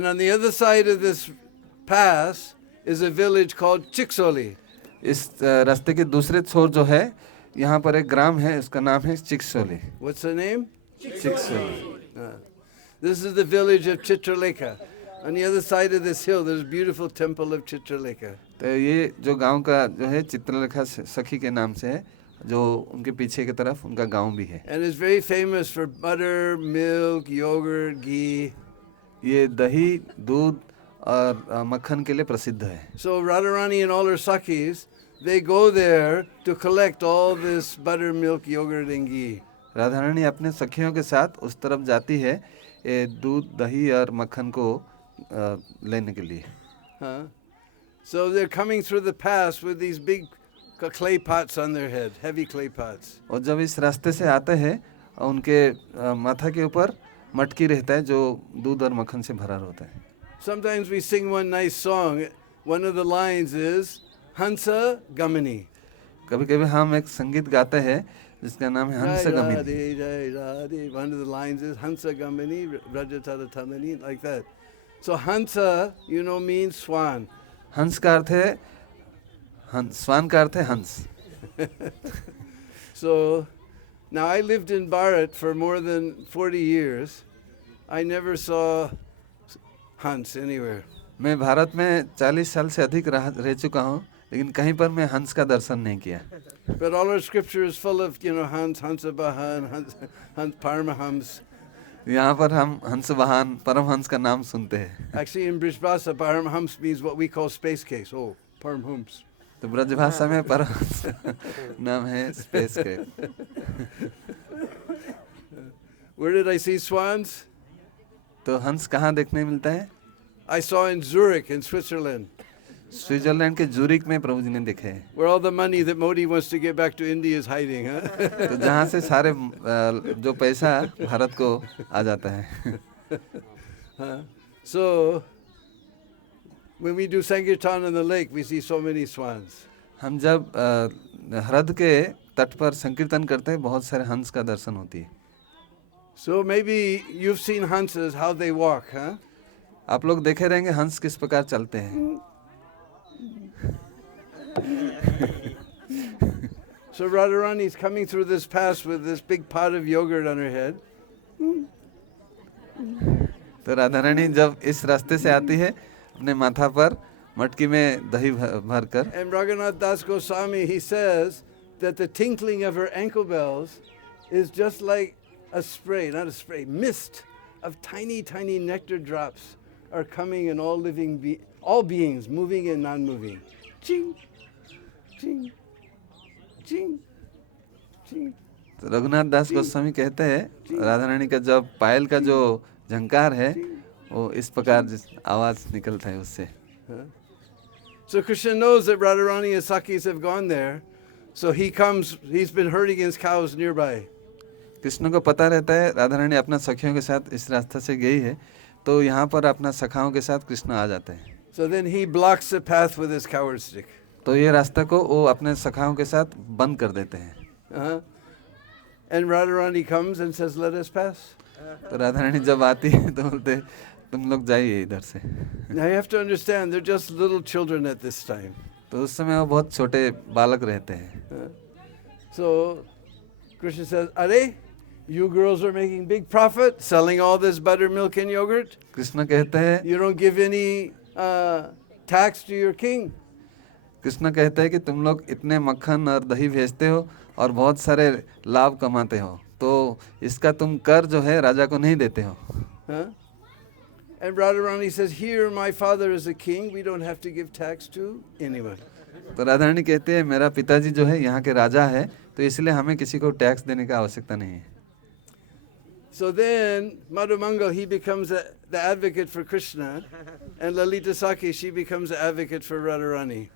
And on the other side of this pass is a village called Chiksoli. इस रास्ते के दूसरे छोर जो है यहाँ पर एक ग्राम है, उसका नाम है चिक्सोली। What's the name? चिक्सोली। This is the village of Chitralekha. On the other side of this hill, there's a beautiful temple of Chitralekha. तो ये जो गांव का जो है चित्रलेखा सखी के नाम से है, जो उनके पीछे की तरफ उनका गांव भी है। And it's very famous for butter, milk, yogurt, ghee. ये दही, दूध और मक्खन के लिए प्रसिद्ध है। So Radharani and all her Sakhis, they go there to collect all this butter, milk, yogurt and ghee. Radha Rani अपने सखियों के साथ उस तरफ जाती है ये दूध, दही और मक्खन को लेने के लिए। Huh? So they're coming through the pass with these big clay pots on their head, heavy clay pots. और जब इस रास्ते से आते हैं उनके माथा के ऊपर मटकी रहता है जो दूध और मक्खन से भरा होता है। Sometimes we sing one nice song. One of the lines is Hansa Gamini. कभी-कभी हम एक संगीत गाते हैं जिसका नाम है हंस गमिनी। One of the lines is Hansa Gamini, Rajatara Tamani, like that. So Hansa, you know, means swan. हंस का अर्थ है स्वान का अर्थ है हंस। So now I lived in Bharat for more than 40 years. I never saw हंस anywhere. मैं भारत में 40 साल से अधिक रह चुका हूँ, लेकिन कहीं पर मैं हंस का दर्शन नहीं किया। But all our scripture is full of, you know, Hans, Hansabahan, Hans Paramahams. यहाँ पर हम हंस वाहन परमहंस का नाम सुनते हैं। Actually, in Brijbhasa, Paramahams means what we call space case. Oh, Paramahams. तो ब्रजभाषा में परमहंस नाम है स्पेस के। Where did I see swans? तो हंस कहाँ देखने मिलता है? I saw in Zurich, in Switzerland. Switzerland के जूरिक में प्रभु जी ने देखे हैं। Where all the money that Modi wants to get back to India is hiding, huh? तो जहाँ से सारे जो पैसा भारत को आ जाता है। So, when we do Sankirtan on the lake, we see so many swans. हम जब ह्रद के तट पर संकीर्तन करते हैं, बहुत सारे हंस का दर्शन होती है। So maybe you've seen hanses, how they walk, huh? आप लोग देखे रहेंगे हंस किस प्रकार चलते हैं। So Radharani is coming through this pass with this big pot of yogurt on her head. तो राधा रानी जब इस रास्ते से आती है अपने माथा पर मटकी में दही भर कर। And Raghunath Das Goswami, he says that the tinkling of her ankle bells is just like a spray, not a spray, mist of tiny, tiny nectar drops are coming in all living all beings, moving and non-moving. Ching, ching, ching, ching. तो रघुनाथ दास गोस्वामी कहते हैं राधा रानी का जब पायल का जो झंकार है वो इस प्रकार आवाज निकलता है उससे। So Krishna knows that Radharani and Sakhis have gone there, so he comes, he's been herding his cows nearby. Krishna को पता रहता है राधा रानी अपना सखियों के साथ इस रास्ते से गई है, तो यहाँ पर अपना सखाओं के साथ कृष्ण आ जाते हैं। So then he blocks the path with his coward stick. तो ये रास्ता को वो अपने सखाओं के साथ बंद कर देते हैं। And Radharani comes and says, "Let us pass." तो राधा रानी जब आती है तो बोलते तुम लोग जाइए इधर से। Now you have to understand, they're just little children at this time. तो उस समय वो बहुत छोटे बालक रहते हैं। So Krishna says, "Are, you girls are making big profit selling all this buttermilk and yogurt. Krishna कहते हैं, You don't give any tax to your king." Krishna कहते हैं कि तुम लोग इतने मक्खन और दही भेजते हो और बहुत सारे लाभ कमाते हो, तो इसका तुम कर जो है राजा को नहीं देते हो। And Radharani says, "Here my father is a king. We don't have to give tax to anyone." तो राधा रानी कहते हैं मेरा पिताजी जो है यहाँ के राजा है, तो इसलिए हमें किसी को टैक्स देने की आवश्यकता नहीं है। So then Madhumangal, he becomes the advocate for Krishna, and Lalita Sakhi, she becomes the advocate for Radharani.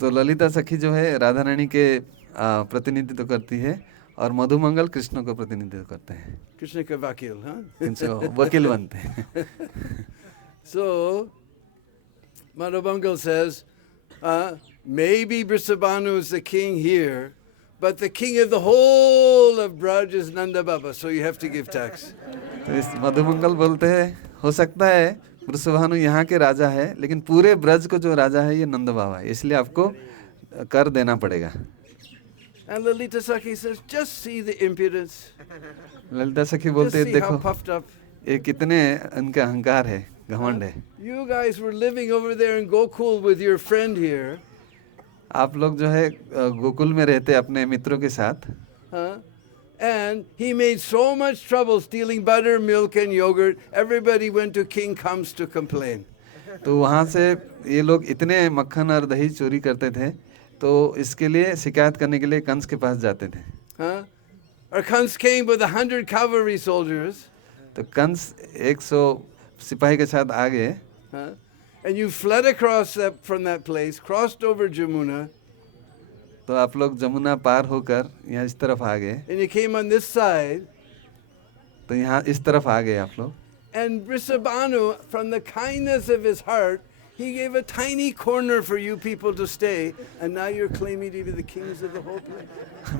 तो ललिता सखी जो है राधा रानी के प्रतिनिधित्व करती है और मधुमंगल कृष्ण को प्रतिनिधित्व करते हैं। Krishna ka vakil, huh? इनसे वकील बनते हैं। So Madhumangal says, maybe Brisabhanu is the king here, but the king of the whole of Braj is Nanda Baba, so you have to give tax. तो इस मधुमंगल बोलते हैं हो सकता है वृषभानु यहाँ के राजा है, लेकिन पूरे ब्रज को जो राजा है ये नंद बाबा है, इसलिए आपको कर देना पड़ेगा। And Lalita Sakhi says, just see the impudence. Lalita सखी Just बोलते हैं, see how देखो puffed up. ये कितने उनका अहंकार है, घमंड है। You guys were living over there in Gokul with your friend here. आप लोग जो है गोकुल में रहते अपने मित्रों के साथ, Huh? And he made so much trouble stealing butter, milk and yogurt. Everybody went to King Kams to complain. तो वहाँ से ये लोग इतने मक्खन और दही चोरी करते थे, तो इसके लिए शिकायत करने के लिए कंस के पास जाते थे। Huh? Or Kans came with 100 cavalry soldiers. तो कंस 100 सिपाही के साथ आ गए, Huh? And you fled across from that place, crossed over Jamuna, तो आप लोग जमुना पार होकर यहाँ इस तरफ आ गए, and you came on this side. तो यहाँ इस तरफ आ गए आप लोग। And Vrishabhanu, from the kindness of his heart, he gave a tiny corner for you people to stay, and now you're claiming to be the kings of the whole place.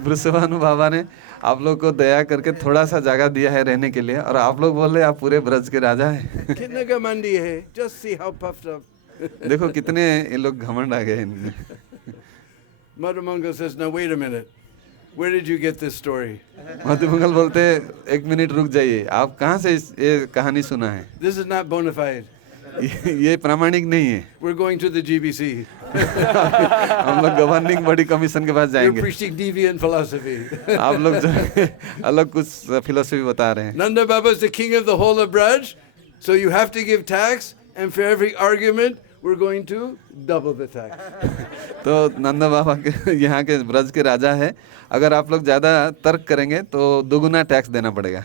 Vrishabhanu बाबा ने आप लोग को दया करके थोड़ा सा जगह दिया है रहने के लिए, और आप लोग बोल रहे आप पूरे ब्रज के राजा हैं। Kitna gamandi hai. Just see how puffed up. देखो कितने ये लोग घमंड आ गए इनमें। Madhumangal says, now wait a minute. Where did you get this story? Madhumangal बोलते एक मिनट रुक जाइए, आप कहाँ से ये कहानी सुना है? This is not bona fide. ये प्रामाणिक नहीं है। We're going to the GBC. हम लोग गवर्निंग बॉडी कमीशन के पास You're जाएंगे। preaching deviant philosophy. आप लोग जो है अलग कुछ फिलोसफी बता रहे हैं। Nanda Baba is the king of the whole of Braj, so you have to give tax, and for every argument, we're going to double the tax. तो नंदा बाबा के यहाँ के ब्रज के राजा है, अगर आप लोग ज़्यादा तर्क करेंगे तो दोगुना टैक्स देना पड़ेगा।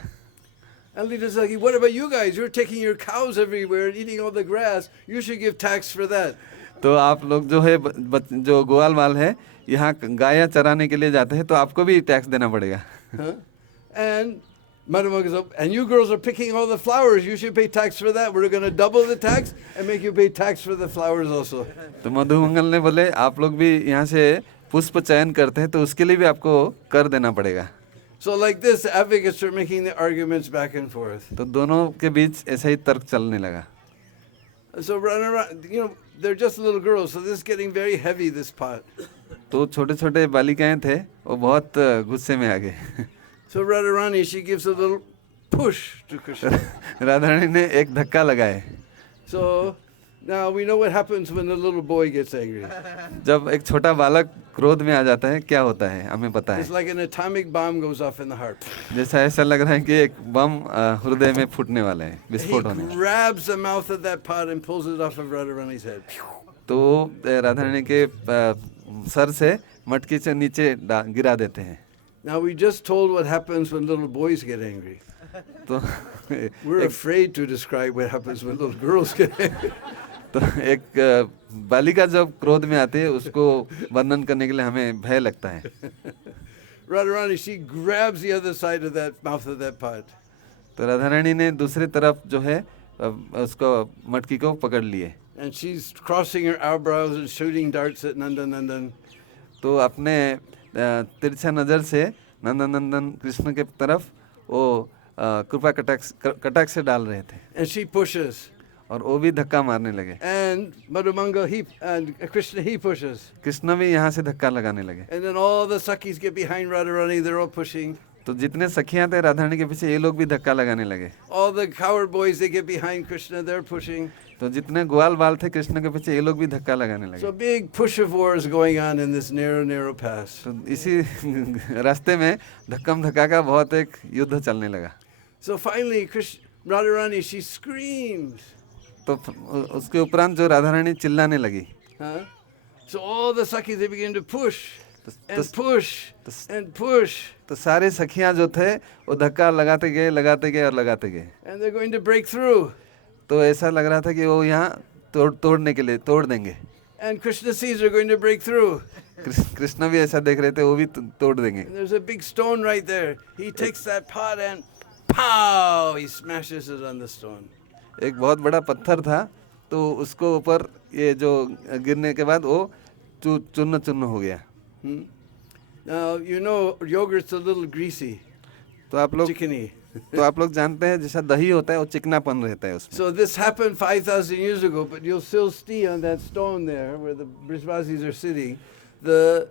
And Lita Saki, what about you guys? You're taking your cows everywhere and eating all the grass. You should give tax for that. तो आप लोग जो है जो ग्वाल वाल है यहाँ गाय चराने के लिए जाते हैं, तो आपको भी टैक्स देना पड़ेगा। Huh? And Madhumanga says, and you girls are picking all the flowers. You should pay tax for that. We're going to double the tax and make you pay tax for the flowers also. तो मधुमंगल ने बोले आप लोग भी यहाँ से पुष्प चयन करते हैं, तो उसके लिए भी आपको कर देना पड़ेगा। So like this, advocates are making the arguments back and forth. तो दोनों के बीच ऐसा ही तर्क चलने लगा। So run around, they're just little girls, so this is getting very heavy, this pot. तो छोटे छोटे बालिकाएं थे, वो बहुत गुस्से में आ गए। So Radharani, she gives a little push to Krishna. Radha Rani ने एक धक्का लगाए। So now we know what happens when the little boy gets angry. जब एक छोटा बालक क्रोध में आ जाता है क्या होता है हमें पता है। It's like an atomic bomb goes off in the heart. जैसा ऐसा लग रहा है कि एक बम हृदय में फूटने वाला है, He विस्फोट होने। grabs the mouth of that pot and pulls it off of Radharani's head. तो राधा रानी के सर से मटकी से नीचे गिरा देते हैं। Now we just told what happens when little boys get angry. तो We're afraid to describe what happens when little girls get angry. तो एक बालिका जब क्रोध में आती है उसको वर्णन करने के लिए हमें भय लगता है। Radharani, she grabs the other side of that mouth of that pot. तो राधा रानी ने दूसरी तरफ जो है उसको मटकी को पकड़ लिए। And she's crossing her eyebrows and shooting darts at Nandanandan. तो अपने तिरछा नज़र से नंदनंदन कृष्ण के तरफ वो कृपा कटाक्ष से डाल रहे थे। And she pushes. और वो भी धक्का मारने लगे। And Madhumanga, and Krishna, he pushes. Krishna भी यहाँ से धक्का लगाने लगे। And then all the Sakis get behind Radharani, they're all pushing. तो जितने सखियाँ थे राधा रानी के पीछे ये लोग भी धक्का लगाने लगे। All the coward boys, they get behind Krishna, they're pushing. तो जितने ग्वाल बाल थे कृष्ण के पीछे ये लोग भी धक्का लगाने लगे। So a big push of war is going on in this narrow pass. तो इसी रास्ते में धक्कम धक्का का बहुत एक युद्ध चलने लगा। So finally, Radharani, she screams. तो उसके उपरांत जो राधा रानी चिल्लाने लगी। Huh? So all the Sakis, they begin to push and तो- push and push. तो सारे सखियाँ जो थे वो धक्का लगाते गए और लगाते गए। And they're going to break through. तो ऐसा लग रहा था कि वो यहाँ तोड़ने के लिए तोड़ देंगे। And Krishna sees they're going to break through. Krishna भी ऐसा देख रहे थे, वो भी तोड़ देंगे। And there's a big stone right there. He takes that pot and pow, he smashes it on the stone. एक बहुत बड़ा पत्थर था, तो उसको ऊपर ये जो गिरने के बाद वो चूर्ण चूर्ण हो गया। Now, yogurt's a little greasy, तो आप लोग chickeny. तो आप लोग जानते हैं जैसा दही होता है वो चिकनापन रहता है उसमें. So this happened 5,000 years ago, but you'll still see on that stone there where the Brijvasis are sitting, the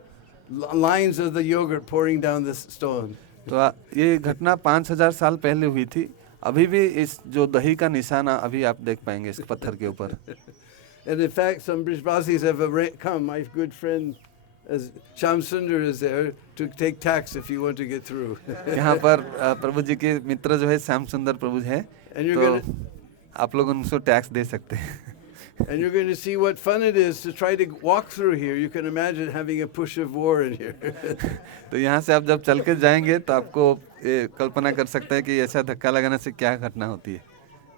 lines of the yogurt pouring down this stone. तो ये घटना 5,000 साल पहले हुई थी. अभी भी इस जो दही का निशाना अभी आप देख पाएंगे इस पत्थर के ऊपर. And in fact, some Brijvasis have come. My good friend Shyam Sundar is there to take tax if you want to get through. यहाँ पर प्रभु जी के मित्र जो है श्याम सुंदर प्रभु है, And you're तो gonna- आप लोग उनको टैक्स दे सकते हैं. And you're going to see what fun it is to try to walk through here. You can imagine having a push of war in here. तो यहाँ से आप जब चल के जाएंगे तो आपको ये कल्पना कर सकते हैं कि ऐसा धक्का लगाने से क्या घटना होती है.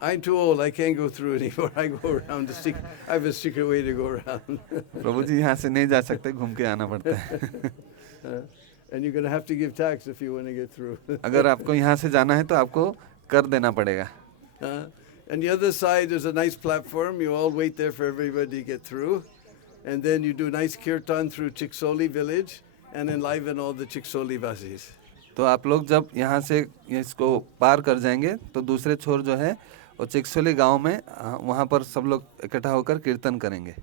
I'm too old. I can't go through anymore. I go around the secret. I have a secret way to go around. प्रभु जी यहाँ से नहीं जा सकते, घूम के आना पड़ता है. And you're going to have to give tax if you want to get through. अगर आपको यहाँ से जाना है तो आपको कर देना पड़ेगा. And the other side is a nice platform. You all wait there for everybody to get through. And then you do nice kirtan through Chiksoli village and enliven all the Chiksoli Vasis. तो आप लोग जब यहाँ से इसको पार कर जाएंगे तो दूसरे छोर जो है वो चिक्सोली गांव में वहाँ पर सब लोग इकट्ठा होकर कीर्तन करेंगे.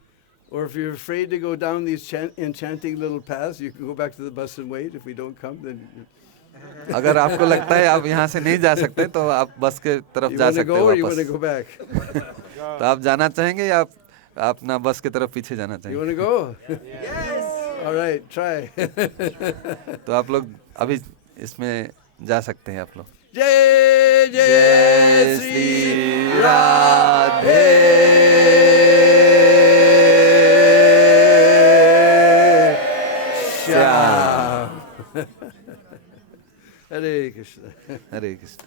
Or if you're afraid to go down these enchanting little paths, you can go back to the bus and wait. If we don't come, then अगर आपको लगता है आप यहाँ से नहीं जा सकते तो आप बस के तरफ you जा want to सकते go or हैं you want to वापस. go back? तो आप जाना चाहेंगे या आप अपना बस की तरफ पीछे जाना You चाहेंगे? want to go? Yes. All right, try. तो आप लोग अभी इसमें जा सकते हैं आप लोग. जय जय श्री राधे श्याम. हरे कृष्ण. हरे कृष्ण.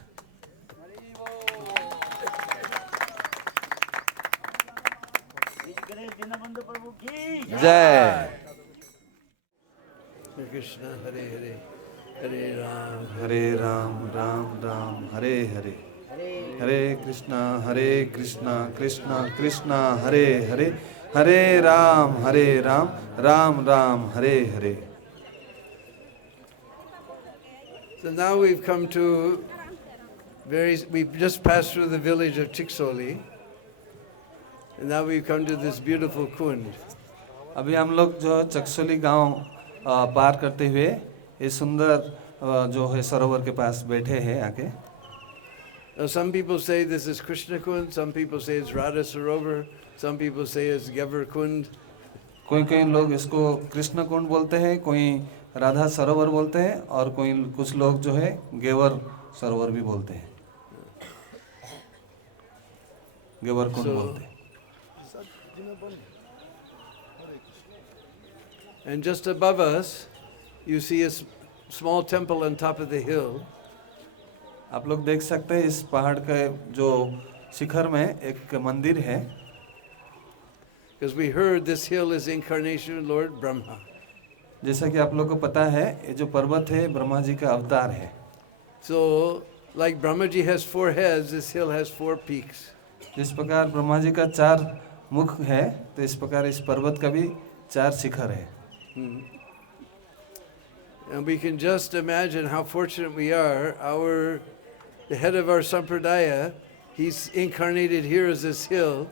जय. हरे कृष्ण. हरे हरे. हरे राम. हरे राम राम राम हरे हरे. हरे कृष्णा कृष्णा कृष्णा हरे हरे. हरे Ram Ram Ram Hare Hare. So now we've come to we've just passed through the village of Chiksoli, and now we've come to this beautiful kund. अभी हम लोग जो चक्सोली गांव पार करते हुए ये सुंदर जो है सरोवर के पास बैठे हैं आके. Now some people say this is Krishna Kund, some people say it's Radha Sarovar, some people say it's Gevar Kund. कोई लोग इसको कृष्ण कुंड बोलते हैं, कोई राधा सरोवर बोलते हैं और कुछ लोग जो है गेवर सरोवर भी बोलते हैं, गेवर कुंड बोलते हैं. And just above us, you see a small temple on top of the hill. आप लोग देख सकते हैं इस पहाड़ के जो शिखर में एक मंदिर है. Because we heard this hill is incarnation of Lord Brahma. जैसा कि आप लोग को पता है ये जो पर्वत है ब्रह्मा जी का अवतार है. So, like Brahmaji has 4 heads, this hill has 4 peaks. जिस प्रकार ब्रह्मा जी का 4 मुख है तो इस प्रकार इस पर्वत का भी 4 शिखर है. And we can just imagine how fortunate we are. The head of our sampradaya, he's incarnated here as this hill,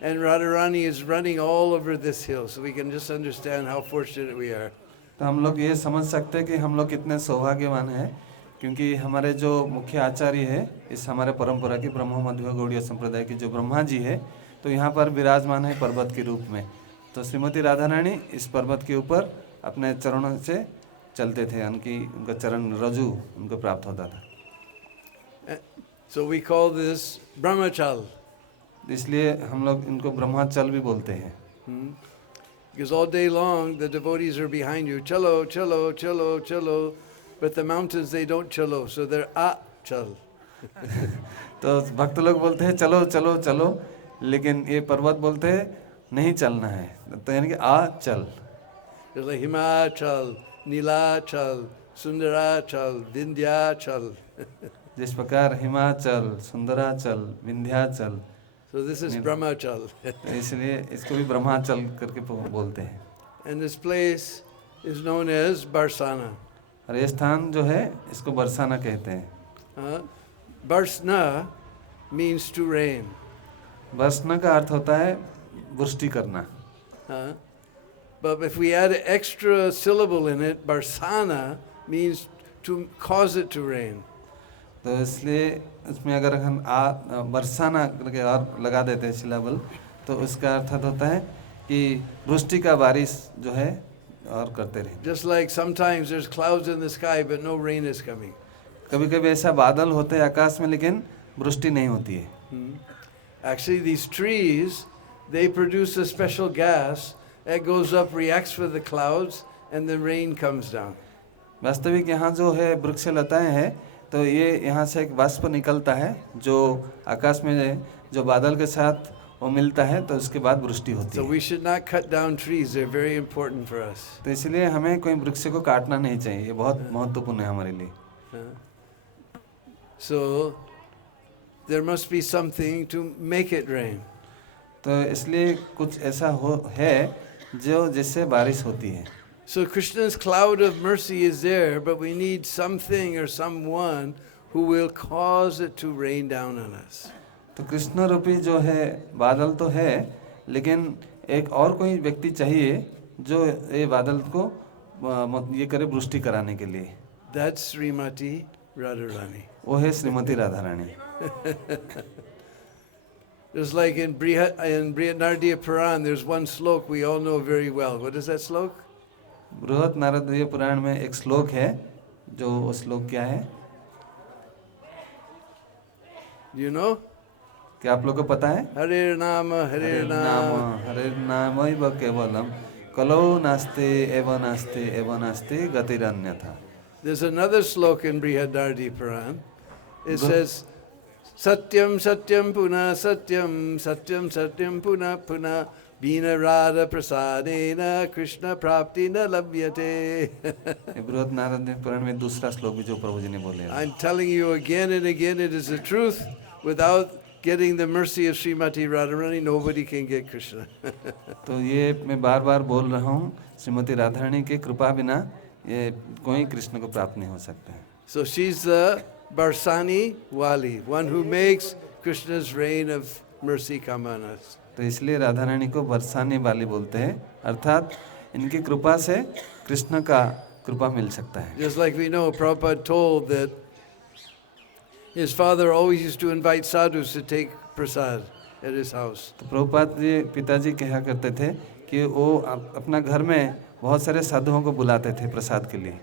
and Radharani is running all over this hill. So we can just understand how fortunate we are. तो हम लोग ये समझ सकते हैं कि हम लोग कितने सौभाग्यवान हैं, क्योंकि हमारे जो मुख्य आचार्य है इस हमारे परंपरा की ब्रह्म मध्व गौड़ीय संप्रदाय की जो ब्रह्मा जी है तो यहाँ पर विराजमान है पर्वत के रूप में. तो श्रीमती राधा रानी इस पर्वत के ऊपर अपने चरणों से चलते थे, उनका चरण रजू उनको प्राप्त होता था. So we call this Brahmachal. इसलिए हम लोग इनको ब्रह्माचल भी बोलते हैं. Because all day long the devotees are behind you, chalo, chalo, chalo, chalo, but the mountains they don't chalo, so they're chal. तो भक्त लोग बोलते हैं चलो चलो चलो, लेकिन ये पर्वत बोलते हैं नहीं चलना है, तो यानी कि चल. There's like Himachal, Nilachal, Sundarachal, Vindhyachal. जिस प्रकार Himachal, Sundarachal, Vindhyachal. So this is Brahmachal. इसलिए इसको भी ब्रह्माचल करके बोलते हैं. And this place is known as Barsana. और ये स्थान जो है इसको बरसाना कहते हैं. Barsna means to rain. बरसना का अर्थ होता है वृष्टि करना। Huh? But if we add an extra syllable in it, barsana means to cause it to rain. तो इसलिए उसमें अगर हम बरसाना करके और लगा देते हैं सिलेबल, तो उसका अर्थ होता है कि वृष्टि का बारिश जो है और करते रहे। Just like sometimes there's clouds in the sky but no rain is coming. कभी-कभी ऐसा बादल होते हैं आकाश में लेकिन वृष्टि नहीं होती है। Actually, these trees, they produce a special gas that goes up, reacts with the clouds, and the rain comes down. वास्तविक यहाँ जो है वृक्ष लताएं हैं, तो ये यहाँ से एक वाष्प निकलता है जो आकाश में जो बादल के साथ वो मिलता है, तो उसके बाद वृष्टि होती So है। we should not cut down trees. They're very important for us. तो इसलिए हमें कोई वृक्ष को काटना नहीं चाहिए, ये बहुत महत्वपूर्ण है हमारे लिए। So there must be something to make it rain. तो इसलिए कुछ ऐसा है जो जिससे बारिश होती है। So Krishna's cloud of mercy is there, but we need something or someone who will cause it to rain down on us. तो कृष्ण रूपी जो है बादल तो है, लेकिन एक और कोई व्यक्ति चाहिए जो ये बादल को ये करे वृष्टि कराने के लिए। That's Srimati Radharani. वो है Shrimati Radha Rani. Just like in Brihadarshini Puran, there's one slok we all know very well. What is that slok? बृहत नारदीय पुराण में एक श्लोक है, जो वो श्लोक क्या है? You know? क्या आप लोग को पता है? Hare Nama, Hare Nama. हरे नामैव केवलम कलौ नास्ति एव नास्ति गतिरन्यथा। There's another slok in Brihadarshini Puran. It says, Satyam Satyam Puna Satyam Satyam Satyam Puna Puna Bina Radha Prasadena Krishna Prapti Na Labhyate. बृहत नारदीय पुराण में दूसरा श्लोक भी जो प्रभु जी ने बोले हैं। I'm telling you again and again, it is the truth. Without getting the mercy of Srimati Radharani, nobody can get Krishna. तो ये मैं बार बार बोल रहा हूँ, श्रीमती राधा रानी के कृपा बिना ये कोई कृष्ण को प्राप्त नहीं हो सकता है। So she's the Barsani Wali, one who makes Krishna's reign of mercy come on us. तो इसलिए राधा रानी को बरसाने वाली बोलते हैं, अर्थात इनकी कृपा से कृष्ण का कृपा मिल सकता है। Just like we know, Prabhupada told that his father always used to invite sadhus to take prasad at his house. तो प्रभुपाद जी पिताजी कहा करते थे कि वो अपना घर में बहुत सारे साधुओं को बुलाते थे प्रसाद के लिए।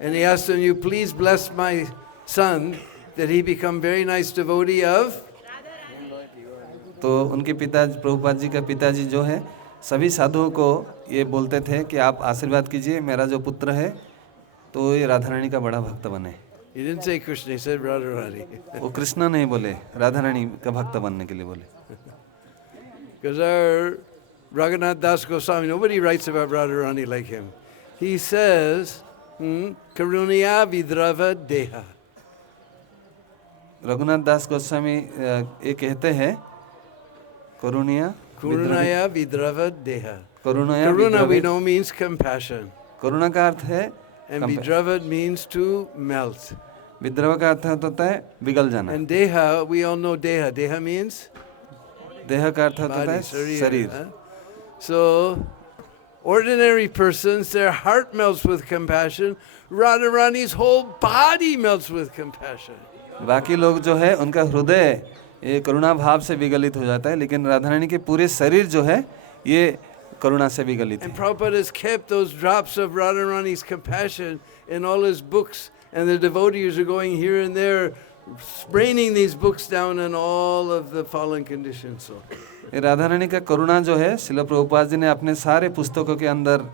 And he asked them, you please bless my son that he become very nice devotee of. तो उनके पिताजी प्रभुपाद जी का पिताजी जो है सभी साधुओं को ये बोलते थे कि आप आशीर्वाद कीजिए, मेरा जो पुत्र है तो ये राधा रानी का बड़ा भक्त बने। He didn't say Krishna, he said Radharani. वो कृष्णा नहीं बोले, राधा रानी का भक्त बनने के लिए बोले। Because our Raghunath Das Goswami, nobody writes about Radharani like him. He says, Karunaya Vidrava Deha. Raghunath दास गोस्वामी ये कहते हैं करुणया Karunaya Vidrava Deha. करुणया Karuna we know means compassion. करुणा का अर्थ है And Vidrava means to melt. विद्रव का अर्थ होता है बिगल जाना। And Deha, we all know Deha. Deha means? देह का अर्थ होता है Body, sharir, शरीर। huh? So, ordinary persons, their heart melts with compassion. Radharani's whole body melts with compassion. बाकी लोग जो है उनका हृदय ये करुणा भाव से विगलित हो जाता है, लेकिन राधा रानी के पूरे शरीर जो है ये करुणा से विगलित And है। Prabhupada has kept those drops of Radharani's compassion in all his books, and the devotees are going here and there, spraining these books down on all of the fallen conditions. So, ये राधा रानी का करुणा जो है शिला प्रभुपाद जी ने अपने सारे पुस्तकों के अंदर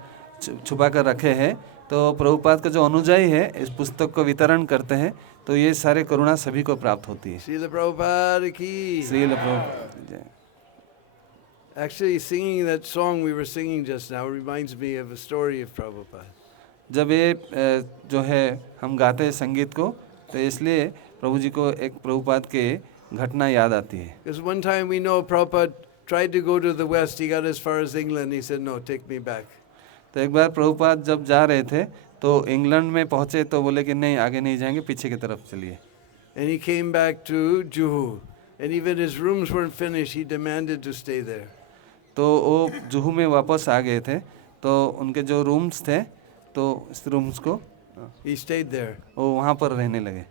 छुपा कर रखे हैं। तो प्रभुपाद का जो अनुयायी है इस पुस्तक को वितरण करते हैं, तो ये सारे करुणा सभी को प्राप्त होती है। Srila Prabhupada ki. Srila Prabhupada जय। Actually, singing that song we were singing just now reminds me of a story of Prabhupada. जब ये जो है हम गाते हैं संगीत को, तो इसलिए प्रभु जी को एक प्रभुपाद के घटना याद आती है। Because one time we know Prabhupada tried to go to the West, he got as far as England, he said, no, take me back. तो एक बार प्रभुपाद जब जा रहे थे तो इंग्लैंड में पहुंचे तो बोले कि नहीं आगे नहीं जाएंगे, पीछे की तरफ चलिए। And he came back to Juhu. And even his rooms weren't finished, he demanded to stay there. तो वो जुहू में वापस आ गए थे, तो उनके जो रूम्स थे तो इस रूम्स को He stayed there. वो वहाँ पर रहने लगे.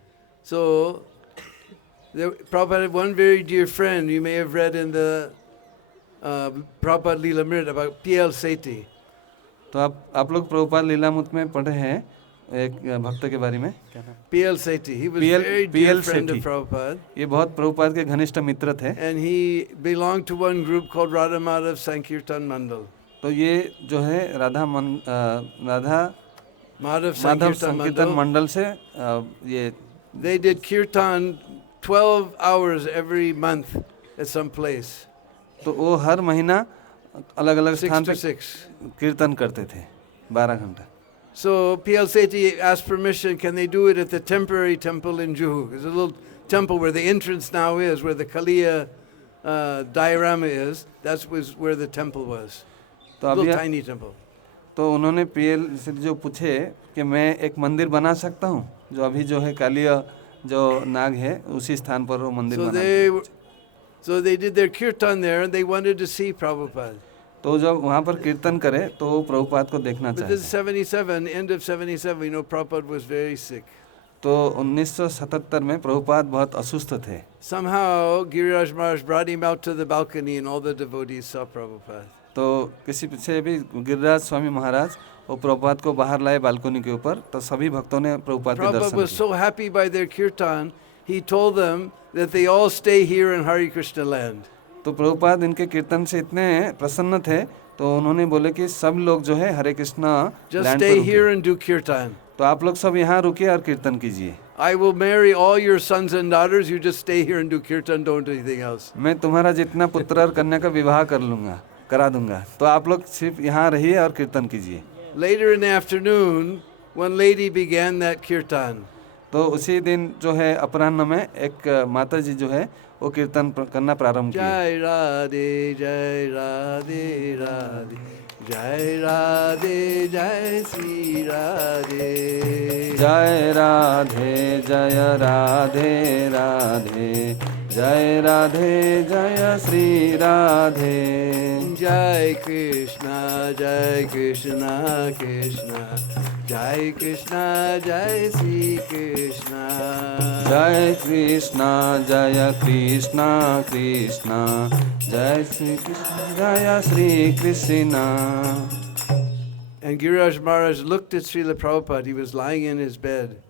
So, Prabhupada had one very dear friend, you may have read in the Prabhupada Leelamrit about P.L. Sethi. तो आप लोग प्रभुपाद लीलामृत में पढ़े हैं एक भक्त के बारे में, क्या नाम? P.L. Sethi. He was P.L. very dear P.L. friend of Sethi. Prabhupada. ये बहुत प्रभुपाद के घनिष्ठ मित्र थे. And he belonged to one group called Radha Madhav Sankirtan Mandal. तो ये जो है राधा Madhav माधव Sankirtan संकीर्तन Mandal. मंडल से ये They did kirtan 12 hours every month at some place. तो वो हर महीना अलग अलग 6 स्थान to पे 6. कीर्तन करते थे 12 घंटा. So P.L. Sethi asked permission, can they do it at the temporary temple in Juhu? There's a little temple where the entrance now is, where the Kaliya diorama is. That was where the temple was. तो A अभी little tiny temple. तो उन्होंने PL से जो पूछे कि मैं एक मंदिर बना सकता हूँ, जो अभी जो है कालिया जो नाग है उसी स्थान पर वो मंदिर बना. So they did their kirtan there, and they wanted to see Prabhupada. तो जब वहाँ पर कीर्तन करे तो वो प्रभुपाद को देखना But this is चाहते. 77, end of 77, we know Prabhupada was very sick. तो 1977 में प्रभुपाद बहुत असुस्थ थे. Somehow Giriraj Maharaj brought him out to the balcony, and all the devotees saw Prabhupada. तो किसी पीछे भी गिरिराज स्वामी महाराज वो प्रभुपाद को बाहर लाए बालकनी के ऊपर, तो सभी भक्तों ने प्रभुपाद के Prabhupada दर्शन was किए. so happy by their kirtan, he told them that they all stay here in Hare Krishna land. तो प्रभुपाद इनके कीर्तन से इतने प्रसन्न थे, तो उन्होंने बोले कि सब लोग जो है हरे कृष्णा Just लैंड पर stay रुके. here and do kirtan. तो आप लोग सब यहाँ रुके और कीर्तन कीजिए. I will marry all your sons and daughters. You just stay here and do kirtan. Don't do anything else. मैं तुम्हारा जितना पुत्र और कन्या का विवाह करा दूंगा, तो आप लोग सिर्फ यहाँ रहिए और कीर्तन कीजिए. Later in the afternoon, one lady began that kirtan. तो उसी दिन जो है अपराह्न में एक माता जी जो है वो कीर्तन करना प्रारंभ किए. Jai Radhe, Jai Radhe, Radhe, Jai Radhe, Jai Sri Radhe. जय राधे जय राधे राधे, जय राधे जय Shri Radhe. Jai Krishna, Jai Krishna, Krishna, Jai Krishna, Jai Sri Krishna. जय कृष्णा जय कृष्णा कृष्णा, जय श्री कृष्ण जय Shri Krishna. And Giriraj Maharaj looked at Srila Prabhupada. He was lying in his bed,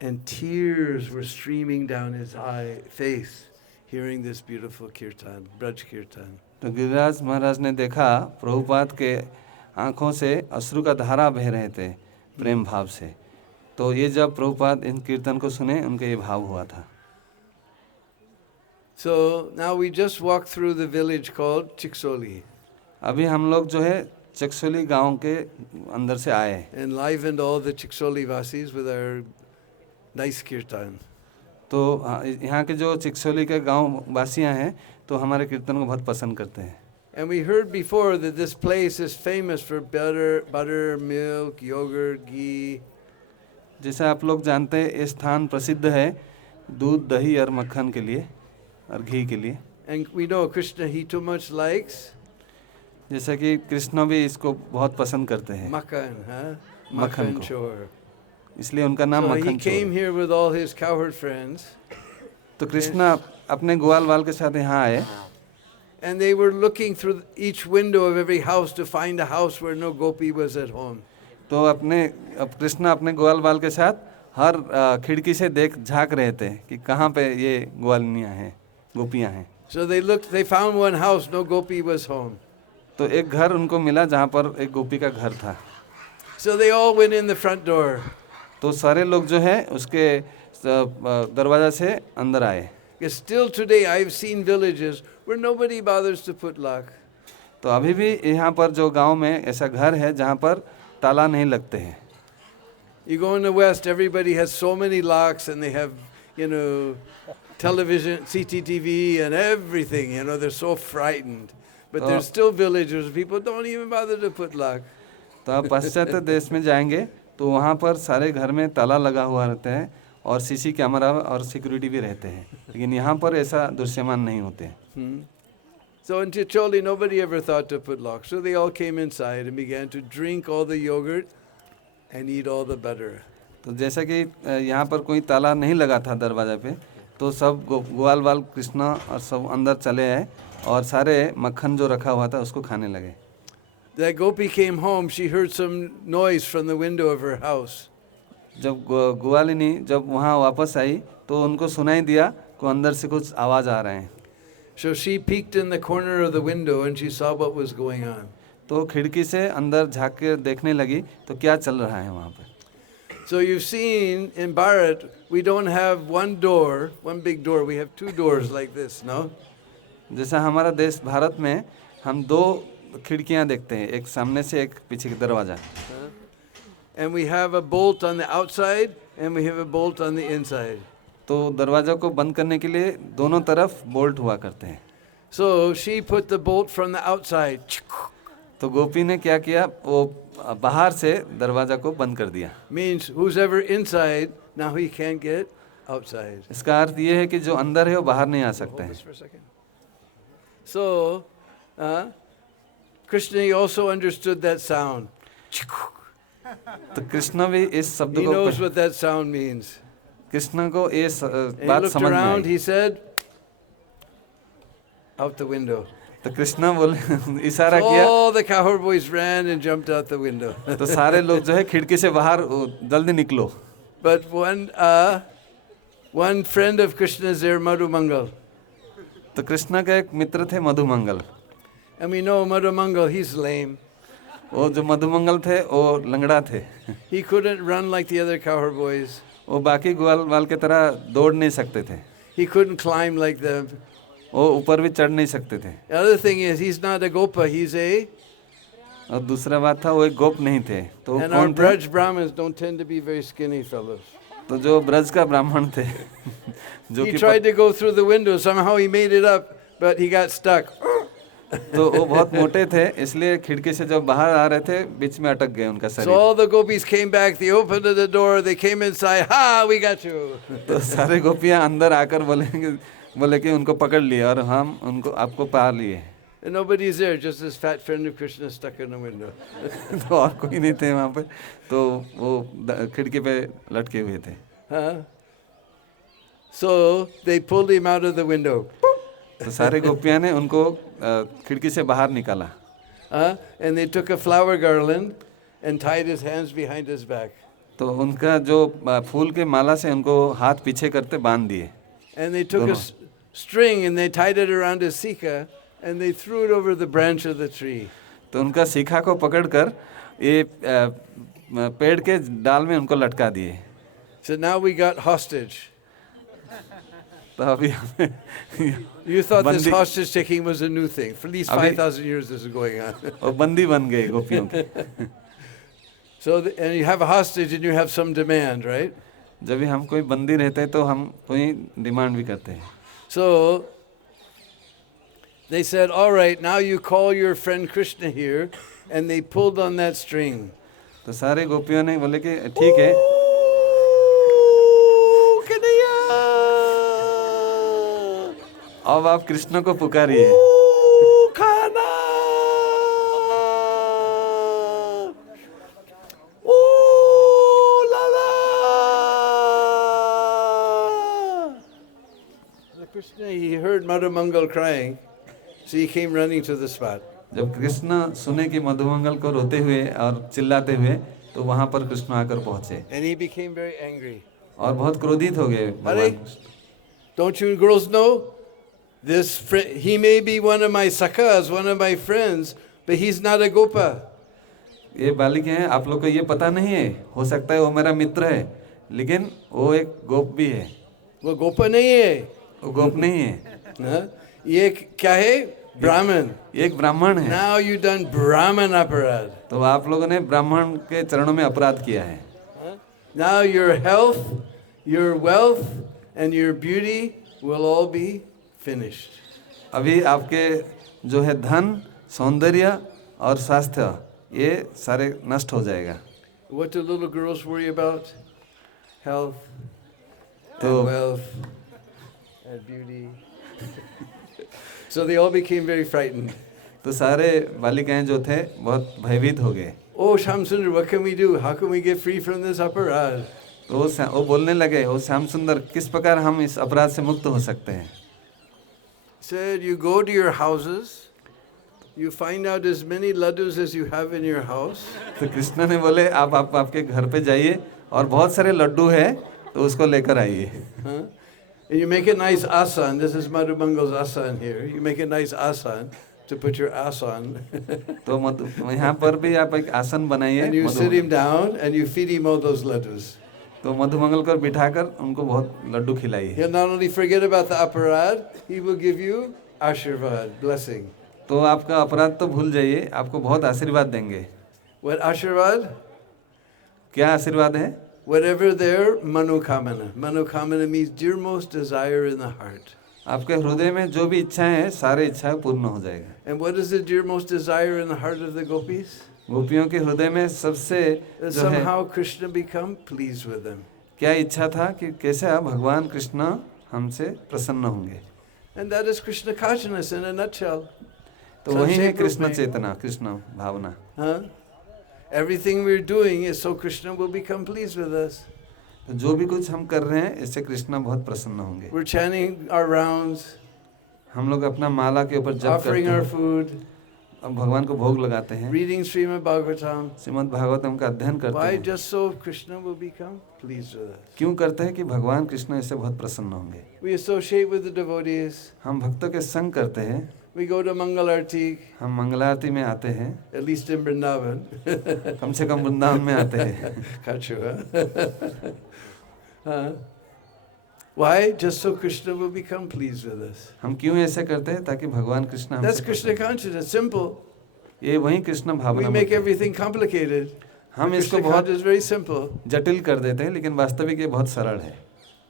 and tears were streaming down his face, hearing this beautiful kirtan, Braj Kirtan. तो गिरिराज महाराज ने देखा प्रभुपाद के आंखों से अश्रु का धारा बह रहे थे प्रेम भाव से. तो ये जब प्रभुपाद इन कीर्तन को सुने उनके ये भाव हुआ था. So now we just walked through the village called Chiksoli, अभी हम लोग जो है चक्सोली गांव के अंदर से आए, enlivened all the Chiksoli Vasis with our nice kirtan. तो यहाँ के जो चिक्सोली के गांव वासियाँ हैं तो हमारे कीर्तन को बहुत पसंद करते हैं. And we heard before that this place is famous for butter, milk, yogurt, ghee. जैसे आप लोग जानते हैं ये स्थान प्रसिद्ध है दूध दही और मक्खन के लिए और घी के लिए. And we know Krishna, he too much likes जैसे कि कृष्ण भी इसको बहुत पसंद करते हैं, makhan, huh? Makhan Makhan ko. chor. इसलिए उनका नाम So he मक्खन came चोर. here with all his cowherd friends, तो कृष्णा अपने ग्वाल वाल के साथ यहाँ आए, and they were looking through each window of every house to find a house where no gopi was at home. तो अब कृष्णा अपने ग्वाल वाल के साथ हर खिड़की से झांक रहे थे कि कहाँ पे ये ग्वालिनियाँ हैं, गोपियाँ हैं. So they found one house, no gopi was home. तो एक घर उनको मिला जहाँ पर एक गोपी का घर था. So they all went in the front door. तो सारे लोग जो है उसके दरवाजा से अंदर आए. Because still today I've seen villages where nobody bothers to put lock. तो अभी भी यहाँ पर जो गांव में ऐसा घर है जहाँ पर ताला नहीं लगते हैं. You go in the West, everybody has so many locks, and they have, television, CCTV and everything, they're so frightened. But there's still villages where people don't even bother to put lock. तो आप पाश्चात्य देश में जाएंगे तो वहाँ पर सारे घर में ताला लगा हुआ रहता है और सीसी कैमरा और सिक्योरिटी भी रहते हैं, लेकिन यहाँ पर ऐसा दृश्यमान नहीं होते हैं। So in Chicholi, nobody ever thought to put locks. So they all came inside and began to drink all the yogurt and eat all the butter. तो जैसा कि यहाँ पर कोई ताला नहीं लगा था दरवाजा पे, तो सब ग्वाल वाल कृष्णा और सब अंदर चले आए और सारे मक्खन जो रखा हुआ था उसको खाने लगे। That gopi came home, she heard some noise from the window of her house. जब ग्वालिनी जब वहाँ वापस आई तो उनको सुनाई दिया कि अंदर से कुछ आवाज़ आ रहे हैं। So she peeked in the corner of the window and she saw what was going on. तो खिड़की से अंदर झांक के देखने लगी तो क्या चल रहा है वहाँ पर। So you've seen in Bharat, we don't have one door, one big door. We have two doors like this, no? जैसा हमारा देश भारत में हम दो खिड़कियाँ देखते हैं, एक सामने से एक पीछे का दरवाज़ा। And we have a bolt on the outside and we have a bolt on the inside. तो दरवाज़ा को बंद करने के लिए दोनों तरफ बोल्ट हुआ करते हैं। So she put the bolt from the outside. तो गोपी ने क्या किया, वो बाहर से दरवाज़ा को बंद कर दिया। Means who's ever inside, now he can't get outside. इसका अर्थ ये है कि जो अंदर है वो बाहर नहीं आ सकते Hold हैं। this for a second. So, Krishna he also understood that sound. तो कृष्ण भी इस शब्द He को knows what that sound means. Krishna को ये And he बात looked समझ में around, I. he said, out the window. तो कृष्ण बोले इशारा So किया, all the cowboys ran and jumped out the window. तो सारे लोग जो है खिड़की से बाहर जल्दी निकलो। But one friend of Krishna's there, Madhumangal. तो कृष्ण का एक मित्र थे Madhumangal. And we know Madhumangal, he's lame. वो जो मधुमंगल थे वो लंगड़ा थे। He couldn't run like the other cowboys. वो बाकी ग्वाल वाल के तरह दौड़ नहीं सकते थे, He couldn't climb like them. वो ऊपर भी चढ़ नहीं सकते थे। The other thing is, he's not a gopa, he's a... और दूसरा बात था वो एक गोप नहीं थे। तो वो And our कौन थे? Braj Brahmins don't tend to be very skinny fellows. तो जो ब्रज का ब्राह्मण थे जो He कि tried to go through the window, somehow he made it up, but he got stuck. तो वो बहुत मोटे थे, इसलिए खिड़की से जब बाहर आ रहे थे बीच में अटक गए उनका So शरीर। all the gopis came back, they opened the door, they came inside, ha, we got you. तो सारे गोपियां अंदर आकर बोले कि उनको पकड़ लिए और हम उनको आपको पा लिए। And nobody's there, just this fat friend of Krishna stuck in the window. तो और कोई नहीं थे वहाँ पे, तो वो खिड़की पे लटके हुए थे। Huh? So they pulled him out of the window. तो सारे गोपियां ने उनको खिड़की से बाहर निकाला। And they took a flower garland and tied his hands behind his back. तो उनका जो फूल के माला से उनको हाथ पीछे करते बांध दिए। And they took a string and they tied it around his sika and they threw it over the branch of the tree. तो उनका शिखा को पकड़कर ये पेड़ के डाल में उनको लटका दिए। So now we got hostage. तो अभी हमें You thought this बंदी hostage taking was a new thing. For at least अभी 5,000 years this is going on. वो बंदी बन गए गोपियों के। So, and you have a hostage and you have some demand, right? जब भी हम कोई बंदी रहते हैं तो हम कोई डिमांड भी करते हैं। So, they said, all right, now you call your friend Krishna here, and they pulled on that string. तो सारे गोपियों ने बोले कि ठीक है, Ooh, Kanhaiya! अब आप कृष्ण को पुकारिए। Ooh, Kana! Ooh, Lala! The Krishna, he heard Madhumangal crying, so he came running to the spot. जब कृष्ण सुने कि मधुमंगल को रोते हुए और चिल्लाते हुए, तो वहाँ पर कृष्ण आकर पहुँचे And he became very angry. और बहुत क्रोधित हो गए। Hare, don't you girls know? He may be one of my sakhas, one of my friends, but he's not a gopa. ये बालिके हैं, आप लोग को ये पता नहीं है, हो सकता है वो मेरा मित्र है, लेकिन वो एक गोप भी है। वो गोपा नहीं है। वो गोप नहीं है। हाँ? ये क्या है? ब्राह्मण। एक ब्राह्मण है। Now you done Brahman aparad. तो आप लोगों ने ब्राह्मण के चरणों में अपराध किया है। Now your health, your wealth, and your beauty will all be finished. अभी आपके जो है धन, सौंदर्य और स्वास्थ्य ये सारे नष्ट हो जाएगा। What do little girls worry about? Health, तो and wealth and beauty. So they all became very frightened. तो सारे बालिकाएं जो थे बहुत भयभीत हो गए। Oh, Shamsundar, what can we do? How can we get free from this aparad? तो वो बोलने लगे, ओ श्याम सुंदर, किस प्रकार हम इस अपराध से मुक्त हो सकते हैं? Said, you go to your houses, you find out as many laddus as you have in your house. तो कृष्ण ने बोले, आप आपके घर पे जाइए और बहुत सारे लड्डू है तो उसको लेकर आइए। Huh? And you make a nice asan. This is Madhu Mangal's asan here. You make a nice asan to put your ass on. तो यहाँ पर भी आप एक आसन बनाइए। And you sit him down and you feed him all those laddus. तो मधुमंगल को बिठाकर उनको बहुत लड्डू खिलाइए। He'll not only forget about the aparad, he will give you ashirvad, blessing. तो आपका अपराध तो भूल जाइए, आपको बहुत आशीर्वाद देंगे। What ashirvad? क्या आशीर्वाद है? Whatever their manokamana. Manokamana means dearmost desire in the heart. आपके हृदय में जो भी इच्छाएं हैं, सारे इच्छाएं पूर्ण हो जाएगा। And what is the dearmost desire in the heart of the gopis? गोपियों के हृदय में सबसे That जो है, somehow Krishna become pleased with them. क्या इच्छा था कि कैसे आप भगवान कृष्ण हमसे प्रसन्न होंगे। And that is Krishna consciousness in a nutshell. तो वही है संक्षेप रूप कृष्ण में। चेतना, कृष्ण भावना। Huh? Everything we're doing is so Krishna will become pleased with us. तो जो भी कुछ हम कर रहे हैं, इससे कृष्ण बहुत प्रसन्न होंगे। We're chanting our rounds, हम लोग अपना माला के ऊपर जप करते offering our हैं, food, अब भगवान को भोग लगाते हैं, reading Srimad Bhagavatam. Shrimad Bhagavatam का अध्ययन करते Why? हैं। Just so Krishna will become pleased with us. क्यों करते हैं? कि भगवान कृष्ण इससे बहुत प्रसन्न होंगे। We associate with the devotees. हम भक्तों के संग करते हैं, We go to Mangal Arti, हम मंगलारती में आते हैं, at least in Vrindavan. कम से कम वृंदावन में आते हैं। Kachua. Huh? Why? Just so Krishna will become pleased with us. हम क्यों ऐसे करते हैं? ताकि भगवान कृष्ण That's हमसे Krishna प्रसन्न consciousness, simple. हों। ये वही कृष्ण We भावना make बोलते हैं। everything complicated. हम इसको Krishna बहुत consciousness is very simple. जटिल कर देते हैं, लेकिन वास्तविक ये बहुत सरल है।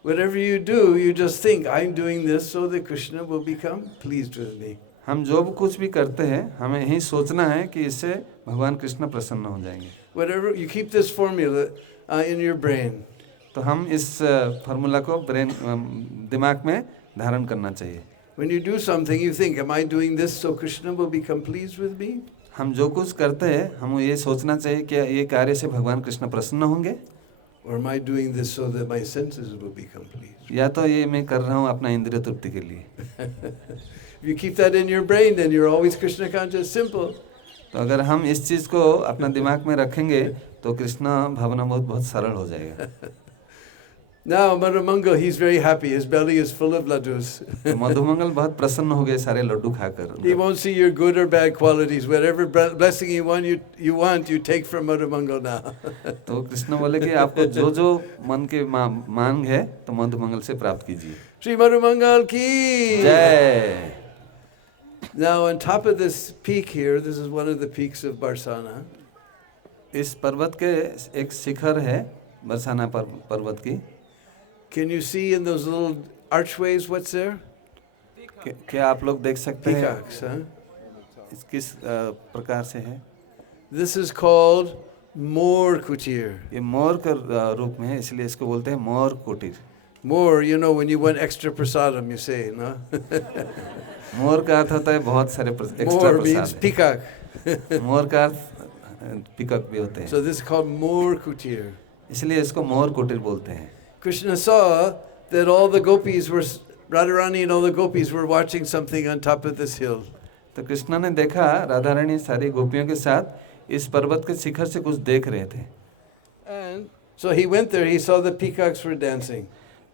Whatever you do, you just think, I'm doing this so that Krishna will become pleased with me. हम जो कुछ भी करते हैं, हमें यही सोचना है कि इससे भगवान कृष्ण प्रसन्न हो जाएंगे। Whatever, you keep this formula in your brain. तो हम इस फार्मूला को दिमाग में धारण करना चाहिए। When you do something, you think, am I doing this so Krishna will become pleased with me? हम जो कुछ करते हैं, हम ये सोचना चाहिए कि ये कार्य से भगवान कृष्ण प्रसन्न होंगे, Or am I doing this so that my senses will become pleased? या तो ये मैं कर रहा हूँ अपना इंद्रिय तृप्ति के लिए। If you keep that in your brain, then you're always Krishna conscious, simple. तो अगर हम इस चीज को अपना दिमाग में रखेंगे, तो कृष्ण भावना बहुत सरल हो जाएगा। Now, Madhumangal, he's very happy. His belly is full of laddus. तो मधुमंगल बहुत प्रसन्न हो गए सारे लड्डू खाकर। He won't see your good or bad qualities. Whatever blessing you want, you take from Madhumangal now. तो कृष्ण बोले कि आपको जो जो मन के मांग है, तो मधुमंगल से प्राप्त कीजिए। Sri Madhumangal ki! जय। Now, on top of this peak here, this is one of the peaks of Barsana. इस पर्वत के एक शिखर है, बरसाना पर्वत की। Can you see in those little archways what's there? क्या आप लोग देख सकते हैं? Peacocks, huh? किस प्रकार से है? This is called Moor Kutir. ये मोर का रूप में है, इसलिए इसको बोलते हैं मोर कुटीर। More, you know, when you want extra prasadam, you say, no? मोर का अर्थ होता है बहुत सारे एक्स्ट्रा More means प्रसाद। peacock. मोर का अर्थ पिकअप भी होते हैं, So this is called Moor Kutir. इसलिए इसको मोर कुटीर बोलते हैं। Krishna saw that all the gopis were, Radharani and all the gopis were watching something on top of this hill. तो कृष्ण ने देखा राधा रानी सारी गोपियों के साथ इस पर्वत के शिखर से कुछ देख रहे थे। And so he went there, he saw the peacocks were dancing.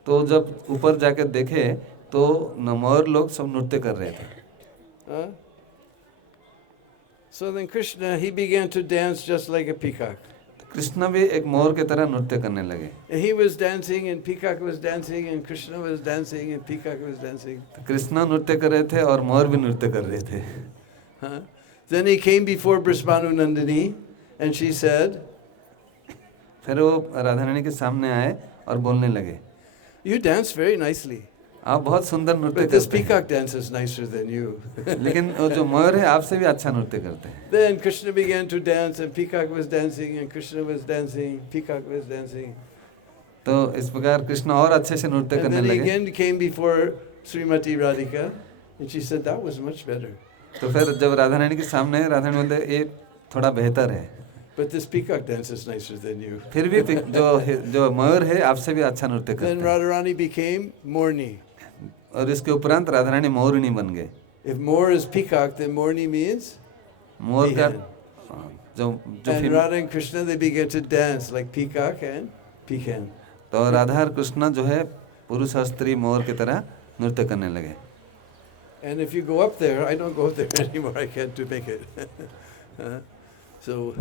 तो जब ऊपर जाकर देखे तो मोर लोग सब नृत्य कर रहे थे। So then Krishna, he began to dance just like a peacock. Krishna भी एक मोर की तरह नृत्य करने लगे। And he was dancing and peacock was dancing and Krishna was dancing and peacock was dancing. Krishna नृत्य कर रहे थे और मोर भी नृत्य कर रहे थे। Then he came before Brisbanu Nandini and she said, फिर वो राधा रानी के सामने आए और बोलने लगे, you dance very nicely, आप बहुत सुंदर नृत्य but this करते हैं, peacock dances nicer than you. लेकिन वो जो मोर है आपसे भी अच्छा नृत्य करते हैं। Then Krishna began to dance and peacock was dancing and Krishna was dancing, peacock was dancing. तो इस प्रकार कृष्ण और अच्छे से नृत्य And करने then he लगे। again came before Srimati Radhika, and she said that was much better. तो फिर जब राधा रानी के सामने राधा रानी बोलते ये थोड़ा बेहतर है, But this peacock dance is nicer than you. फिर भी जो मयूर है आपसे भी अच्छा नृत्य Then करता है। Radharani became Morni. और इसके उपरांत राधा रानी मोरनी बन गए। If Moor is peacock, then Morni means मोर का peahen. जो And Radha and Krishna, they began to dance like peacock and peahen. तो राधा और कृष्ण जो है पुरुष और स्त्री मोर की तरह नृत्य करने लगे। And if you go up there, I don't go up there anymore, I can't to make it. So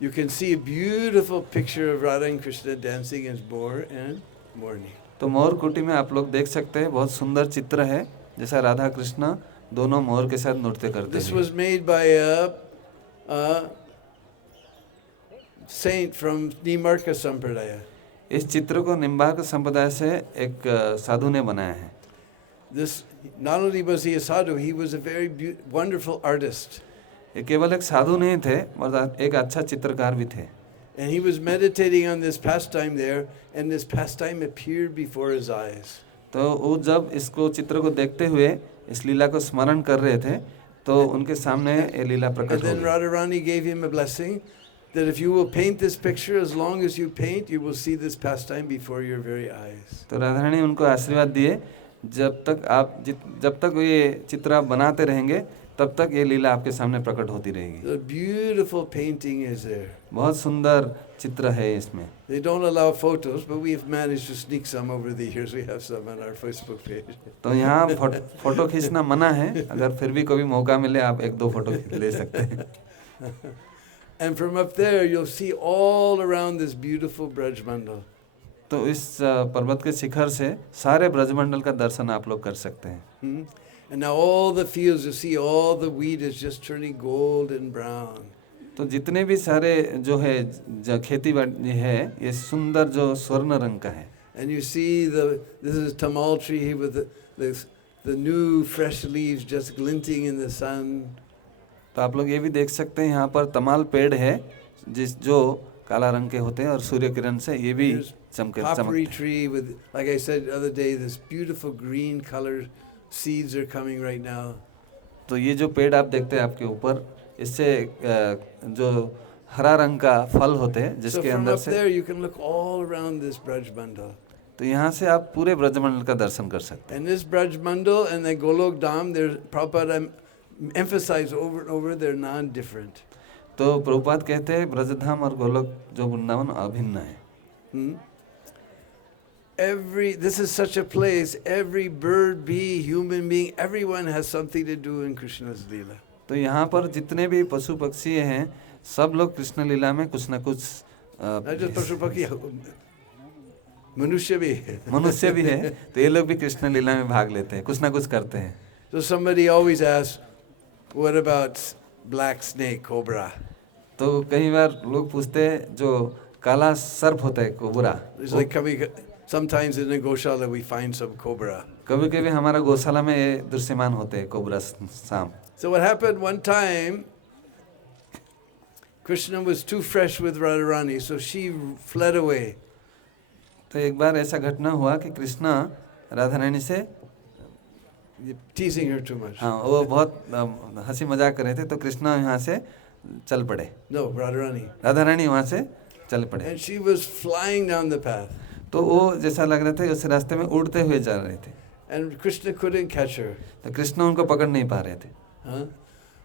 you can see a beautiful picture of Radha and Krishna dancing as Moor and Morni. तो मोर कुटी में आप लोग देख सकते हैं, बहुत सुंदर चित्र है, जैसा राधा कृष्ण दोनों मोर के साथ नृत्य करते This हैं। was made by a saint from Nimarka Sampradaya. इस चित्र को निम्बार्क संप्रदाय से एक साधु ने बनाया है। This, not only was he a sadhu, he was a very wonderful artist. ये केवल एक साधु नहीं थे, बल्कि एक अच्छा चित्रकार भी थे। And he was meditating on this pastime there, and this pastime appeared before his eyes. तो वो जब इसको चित्र को देखते हुए इस लीला को स्मरण कर रहे थे, तो उनके सामने ये लीला And प्रकट हो then गई। Radharani gave him a blessing that if you will paint this picture, as long as you paint, you will see this pastime before your very eyes. तो राधा रानी उनको आशीर्वाद दिए, जब तक ये चित्र आप बनाते रहेंगे तब तक ये लीला आपके सामने प्रकट होती रहेगी। The beautiful painting is there. बहुत सुंदर चित्र है इसमें। They don't allow photos, but we have managed to sneak some over the years. We have some on our Facebook page. तो यहाँ फोटो खींचना मना है, अगर फिर भी कभी मौका मिले आप एक दो फोटो ले सकते हैं। And from up there, you'll see all around this beautiful Braj Mandal. तो इस पर्वत के शिखर से सारे ब्रजमंडल का दर्शन आप लोग कर सकते हैं। And now all the fields, you see all the wheat is just turning gold and brown. तो जितने भी सारे जो है खेती बाड़ी है, ये सुंदर जो स्वर्ण रंग का है। And you see this is tamal tree with the new fresh leaves just glinting in the sun. तो आप लोग ये भी देख सकते हैं, यहाँ पर तमाल पेड़ है जो काला रंग के होते हैं और सूर्य किरण से ये भी Poppery tree with, like I said the other day, this beautiful green color seeds are coming right now. तो ये जो पेड़ आप देखते हैं आपके ऊपर, इससे जो हरा रंग का फल होते हैं जिसके अंदर से, So from up there you can look all around this Braj Mandal. तो यहाँ से आप पूरे ब्रजमंडल का दर्शन कर सकते हैं। And this Braj Mandal and the Golok Dham, Prabhupada emphasize over and over, they're non-different. तो प्रभुपाद कहते हैं ब्रजधाम और गोलोक जो वृंदावन अभिन्न है। This is such a place, every bird, bee, human being, everyone has something to do in Krishna's Leela. तो यहाँ पर जितने भी पशु पक्षी हैं, सब लोग कृष्ण लीला में कुछ न कुछ Not just Pashu Pakhi, Manusya bhi. मनुष्य भी है, तो ये लोग भी कृष्ण लीला में भाग लेते हैं, कुछ ना कुछ करते हैं। So somebody always asks, what about black snake, cobra? तो कई बार लोग पूछते हैं जो काला सर्प होता है cobra, It's like sometimes in the Goshala we find some cobra. कभी-कभी हमारा गौशाला में ये दृश्यमान होते हैं कोबरा सांप। So what happened one time, Krishna was too fresh with Radharani, so she fled away. तो एक बार ऐसा घटना हुआ कि कृष्ण राधा रानी से Teasing her too much. हाँ, वो बहुत हंसी मजाक कर रहे थे, तो कृष्ण यहाँ से चल पड़े, No, Radharani. राधा रानी वहाँ से चल पड़े। And she was flying down the path. तो वो जैसा लग रहा था उस रास्ते में उड़ते हुए जा रहे थे, And Krishna couldn't catch her. तो कृष्ण उनको पकड़ नहीं पा रहे थे। Huh?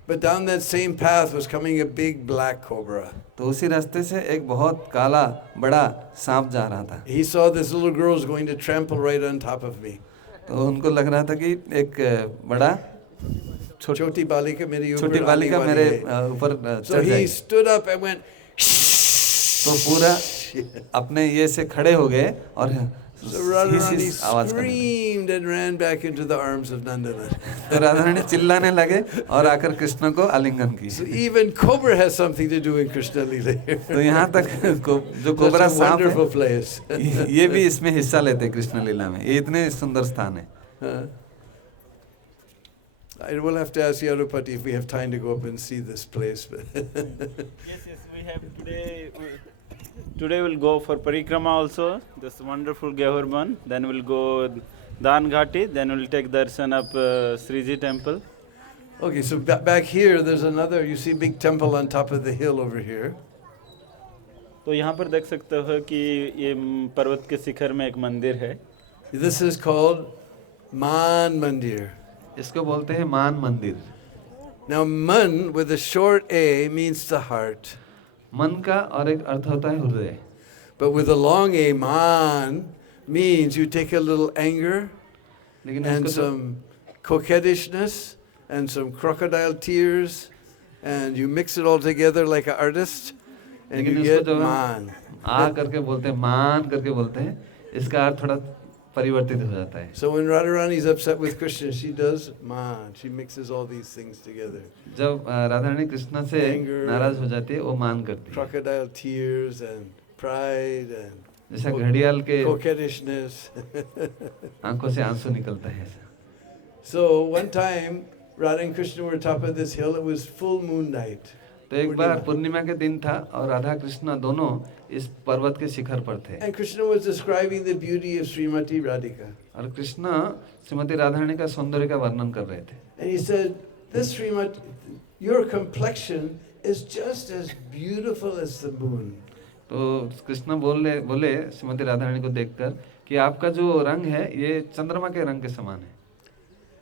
But down that same path was coming a big black cobra. तो उसी रास्ते से एक बहुत काला बड़ा सांप जा रहा था। He saw this little girl was going to trample right on top of me. तो उनको लग रहा था कि एक बड़ा Choti balika mere upar छोटी aane बालिका wali मेरे hai. ऊपर So चढ़ he जाएगी। stood up and went. तो पूरा अपने ये से खड़े हो गए और So Radharani आवाज करने लगे। screamed and ran back into the arms of Nandana. तो राधा रानी चिल्लाने लगे और आकर कृष्ण को आलिंगन की। So even cobra has something to do in Krishna Leela here. तो यहाँ तक जो Such कोबरा a सांप wonderful है, place. ये भी इसमें हिस्सा लेते हैं कृष्ण लीला में। ये इतने सुंदर स्थान है। I will have to ask Yarupati if we have time to go up and see this place. Yes, we have today. Today we'll go for parikrama also. This wonderful Govardhan. Then we'll go Dan Ghati. Then we'll take darshan of Sriji temple. Okay, so back here, there's another, you see a big temple on top of the hill over here. तो यहाँ पर देख सकते हो कि ये पर्वत के शिखर में एक मंदिर है. This is called Man Mandir. इसको बोलते हैं मान मंदिर. Now, Man with a short A means the heart. मन का और एक अर्थ होता है हृदय. But with a long A, Man means you take a little anger लेकिन and इसको some coquettishness and some crocodile tears, and you mix it all together like an artist, and लेकिन you इसको get जब Man. आ करके बोलते हैं, मान करके बोलते हैं, इसका अर्थ थोड़ा परिवर्तित हो जाता है. So when Radharani is upset with Krishna, she does Man. She mixes all these things together. जब राधा रानी कृष्ण से Anger, नाराज हो जाती है, वो मान करती है. Crocodile tears and pride and जैसा घड़ियाल के coquettishness. आंखों से आंसू निकलता है. So one time, Radha and Krishna were top of this hill. It was full moon night. तो एक बार पूर्णिमा के दिन था और राधा कृष्ण दोनों इस पर्वत के शिखर पर थे. And Krishna was describing the beauty of Srimati Radhika. और कृष्ण श्रीमती राधा रानी का सौंदर्य का वर्णन कर रहे थे. And he said, "This Srimati, your complexion is just as beautiful as the moon." तो कृष्ण बोले श्रीमती राधा रानी को देखकर कि आपका जो रंग है ये चंद्रमा के रंग के समान है.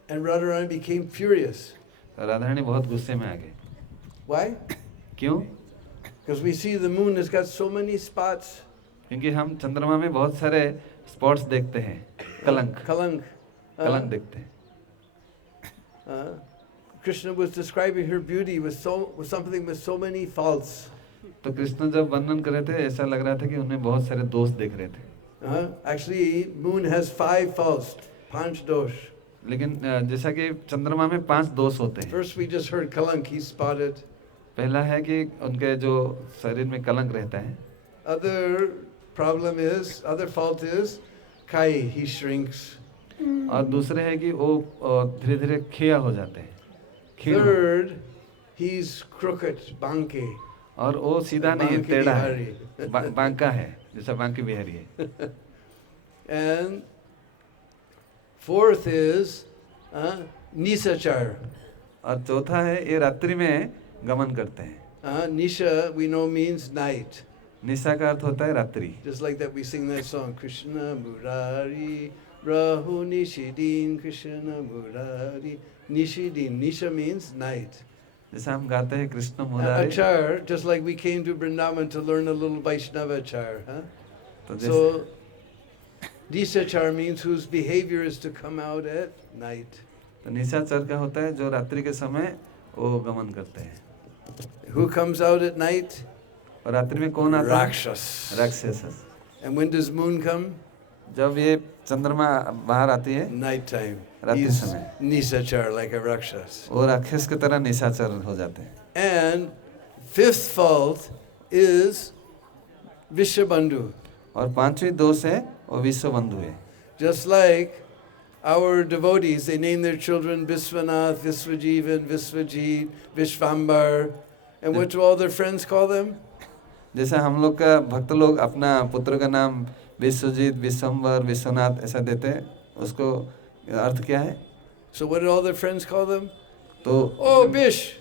And Radharani became furious. Radha Rani बहुत गुस्से में आ गए. Why? क्यों? Because we see the moon has got so many spots. क्योंकि हम चंद्रमा में बहुत सारे स्पॉट्स देखते हैं. कलंक Kalank. देखते हैं. Krishna was describing her beauty with something with so many faults. तो कृष्ण जब वर्णन कर रहे थे ऐसा लग रहा था कि उन्हें बहुत सारे दोष देख रहे थे. Actually, moon has 5 faults, panch dosh. लेकिन जैसा कि चंद्रमा में 5 दोष होते हैं. First we just heard Kalank, he spotted. पहला है कि उनके जो शरीर में कलंक रहता है. Other fault is Kai, he shrinks. और दूसरे है कि वो धीरे धीरे खिया हो जाते हैं. Third, he's crooked, banke. और वो सीधा नहीं है, बांके टेढ़ा है, बिहारी. बांका है, जैसा बांके बिहारी है. And fourth is Nisachar. और चौथा है ये रात्रि में गमन करते हैं. Nisha, we know, means night. निशा का अर्थ होता है रात्रि. Just like that, we sing that song, Krishna Murari, Rahu Nishidin, Krishna Murari, Nishidin. Nisha means night. जैसा हम गाते हैं Krishna Murari. Achar, just like we came to Vrindavan to learn a little Vaishnava achar. तो So, Nisachar means whose behavior is to come out at night. तो निशाचर का होता है जो रात्रि के समय वो गमन करते हैं. Who comes out at night? और रात्रि में कौन आता है? Rakshas. राक्षस. And when does moon come? जब ये चंद्रमा बाहर आती है Nighttime. रात्रि He's समय. Nisachar, like a Rakshas. वो राक्षस की तरह निशाचर हो जाते हैं. And fifth fault is Vishabandhu. और पांचवी दोष है वो विश्व बंधु है. Just like our devotees, they name their children Viswanath, Viswajivan, Viswajit, Vishvambar. And what do all their friends call them? जैसा हम लोग का भक्त लोग अपना पुत्र का नाम विश्वजीत, विश्वम्बर, विश्वनाथ ऐसा देते हैं, उसको अर्थ क्या है? So what did all their friends call them? तो Oh, Bish.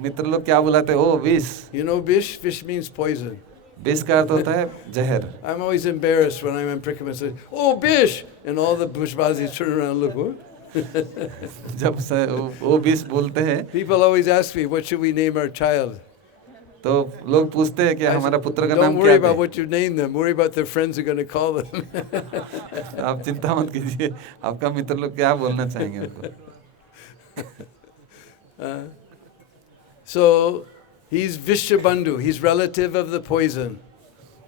मित्र लोग क्या बुलाते हैं? ओ विष. You know Bish? Bish means poison. विष का अर्थ होता है जहर. I'm always embarrassed when I'm in Prikam and say, oh, Bish! And all the Bushbazis turn around and look, what? जब वो विष बोलते हैं People always ask me, what should we name our child? तो लोग पूछते हैं कि हमारा पुत्र का Don't नाम worry क्या about है? what you name them. Worry about their friends are going to call them. आप चिंता मत कीजिए, आपका मित्र लोग क्या बोलना चाहेंगे उनको. So he's Vishabandhu. He's relative of the poison.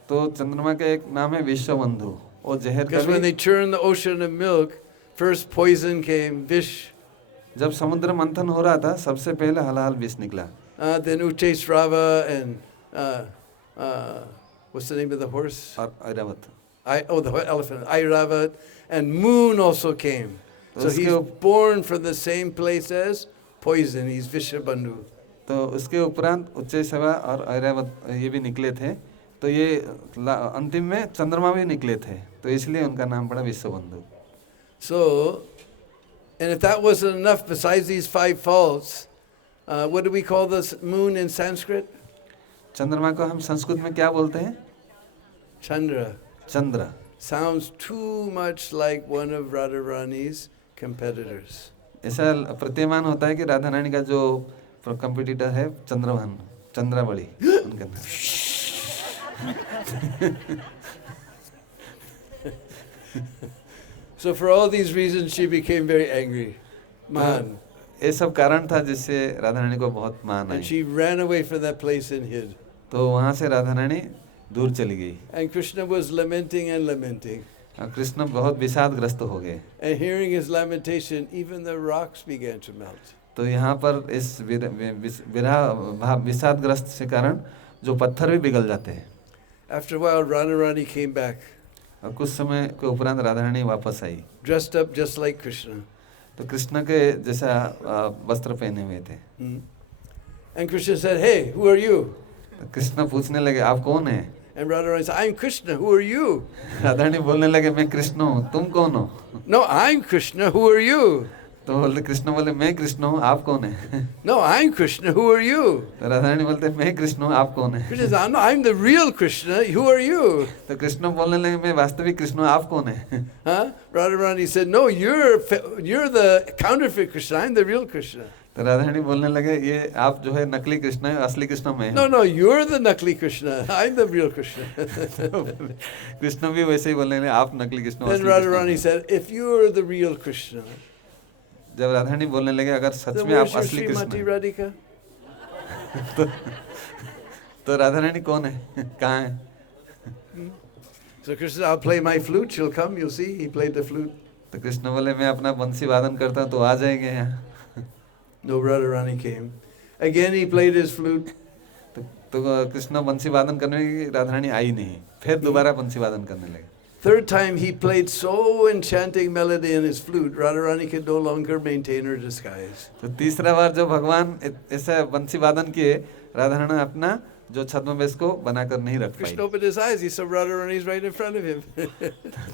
तो चंद्रमा का एक नाम है विश्व बंधु. वो जहर का Because when they turned the ocean of milk, first poison came, Vish. जब समुद्र मंथन हो रहा था सबसे पहले हलाहल विष निकला. Then Utesrava and what's the name of the horse? और Airavat. The elephant. Airavat. And moon also came. So he's born from the same place as poison. He's Vishabandhu. तो उसके उपरांत उच्चैःसवा और ऐरावत ये भी निकले थे तो ये अंतिम में चंद्रमा भी निकले थे, तो इसलिए उनका नाम पड़ा विश्व बंधु। So, and if that wasn't enough, besides these 5 faults, what do we call this moon in Sanskrit? चंद्रमा को हम संस्कृत में क्या बोलते हैं? Chandra. Chandra. Sounds too much like one of Radharani's competitors. ऐसा प्रतीयमान होता है कि राधा रानी का जो कंपटीटर है चंद्रभान, चंद्रावली उनका नाम। So for all these reasons, she became very angry. Man. ये सब कारण था जिससे राधा रानी को बहुत मान आई। And she ran away from that place and hid. तो वहाँ से राधा रानी दूर चली गई। And Krishna was lamenting and lamenting. Krishna बहुत विषादग्रस्त हो गए। And hearing his lamentation, even the rocks began to melt. तो यहाँ पर इस विषादग्रस्त से कारण जो पत्थर भी पिघल जाते हैं। After a while, Radharani came back. और कुछ समय के उपरांत राधा रानी वापस आई। Dressed up just like Krishna. तो कृष्ण के जैसा वस्त्र पहने हुए थे। And Krishna said, "Hey, who are you?" तो कृष्ण पूछने लगे आप कौन हैं? And Radharani said, "I'm Krishna. Who are you?" Radha Rani बोलने लगे मैं कृष्ण हूँ, तुम कौन हो? "No, I'm Krishna. Who are you?" तो बोलते कृष्ण बोले मैं कृष्ण हूँ, आप कौन है? "No, I'm Krishna. Who are you?" तो राधा रानी बोलते मैं कृष्ण हूँ, आप कौन है? Krishna said, "No, I'm the real Krishna. Who are you?" तो कृष्ण बोलने लगे मैं वास्तविक कृष्ण हूँ, आप कौन है? Huh? Radharani said, "No, you're the counterfeit Krishna. I'm the real Krishna." तो राधा रानी बोलने लगे ये आप जो है नकली कृष्ण है, असली कृष्ण मैं। "No, no, you're the nakli Krishna. I'm the real Krishna." Krishna भी वैसे ही बोलने लगे आप नकली Krishna. Then Radharani said, "If you're the real Krishna, जब राधा रानी बोलने लगे अगर सच then में आप where's your असली Srimati कृष्ण Radhika?" तो राधा रानी कौन है, कहाँ है? So Krishna, "I'll play my flute. She'll come. You'll see." He played the flute. तो कृष्ण बोले मैं अपना बंसी वादन करता हूँ तो आ जाएंगे यहाँ। No, Radharani came. Again, he played his flute. तो कृष्ण बंसी वादन करने की राधा रानी आई नहीं, फिर दोबारा बंसी वादन करने लगे। Third time, he played so enchanting melody in his flute, Radharani could no longer maintain her disguise. तो तीसरा बार जब भगवान ऐसा बंसी वादन किए, राधा रानी अपना जो छद्मवेश को बनाकर नहीं रख Krishna pi. opened his eyes. He saw Radharani's right in front of him.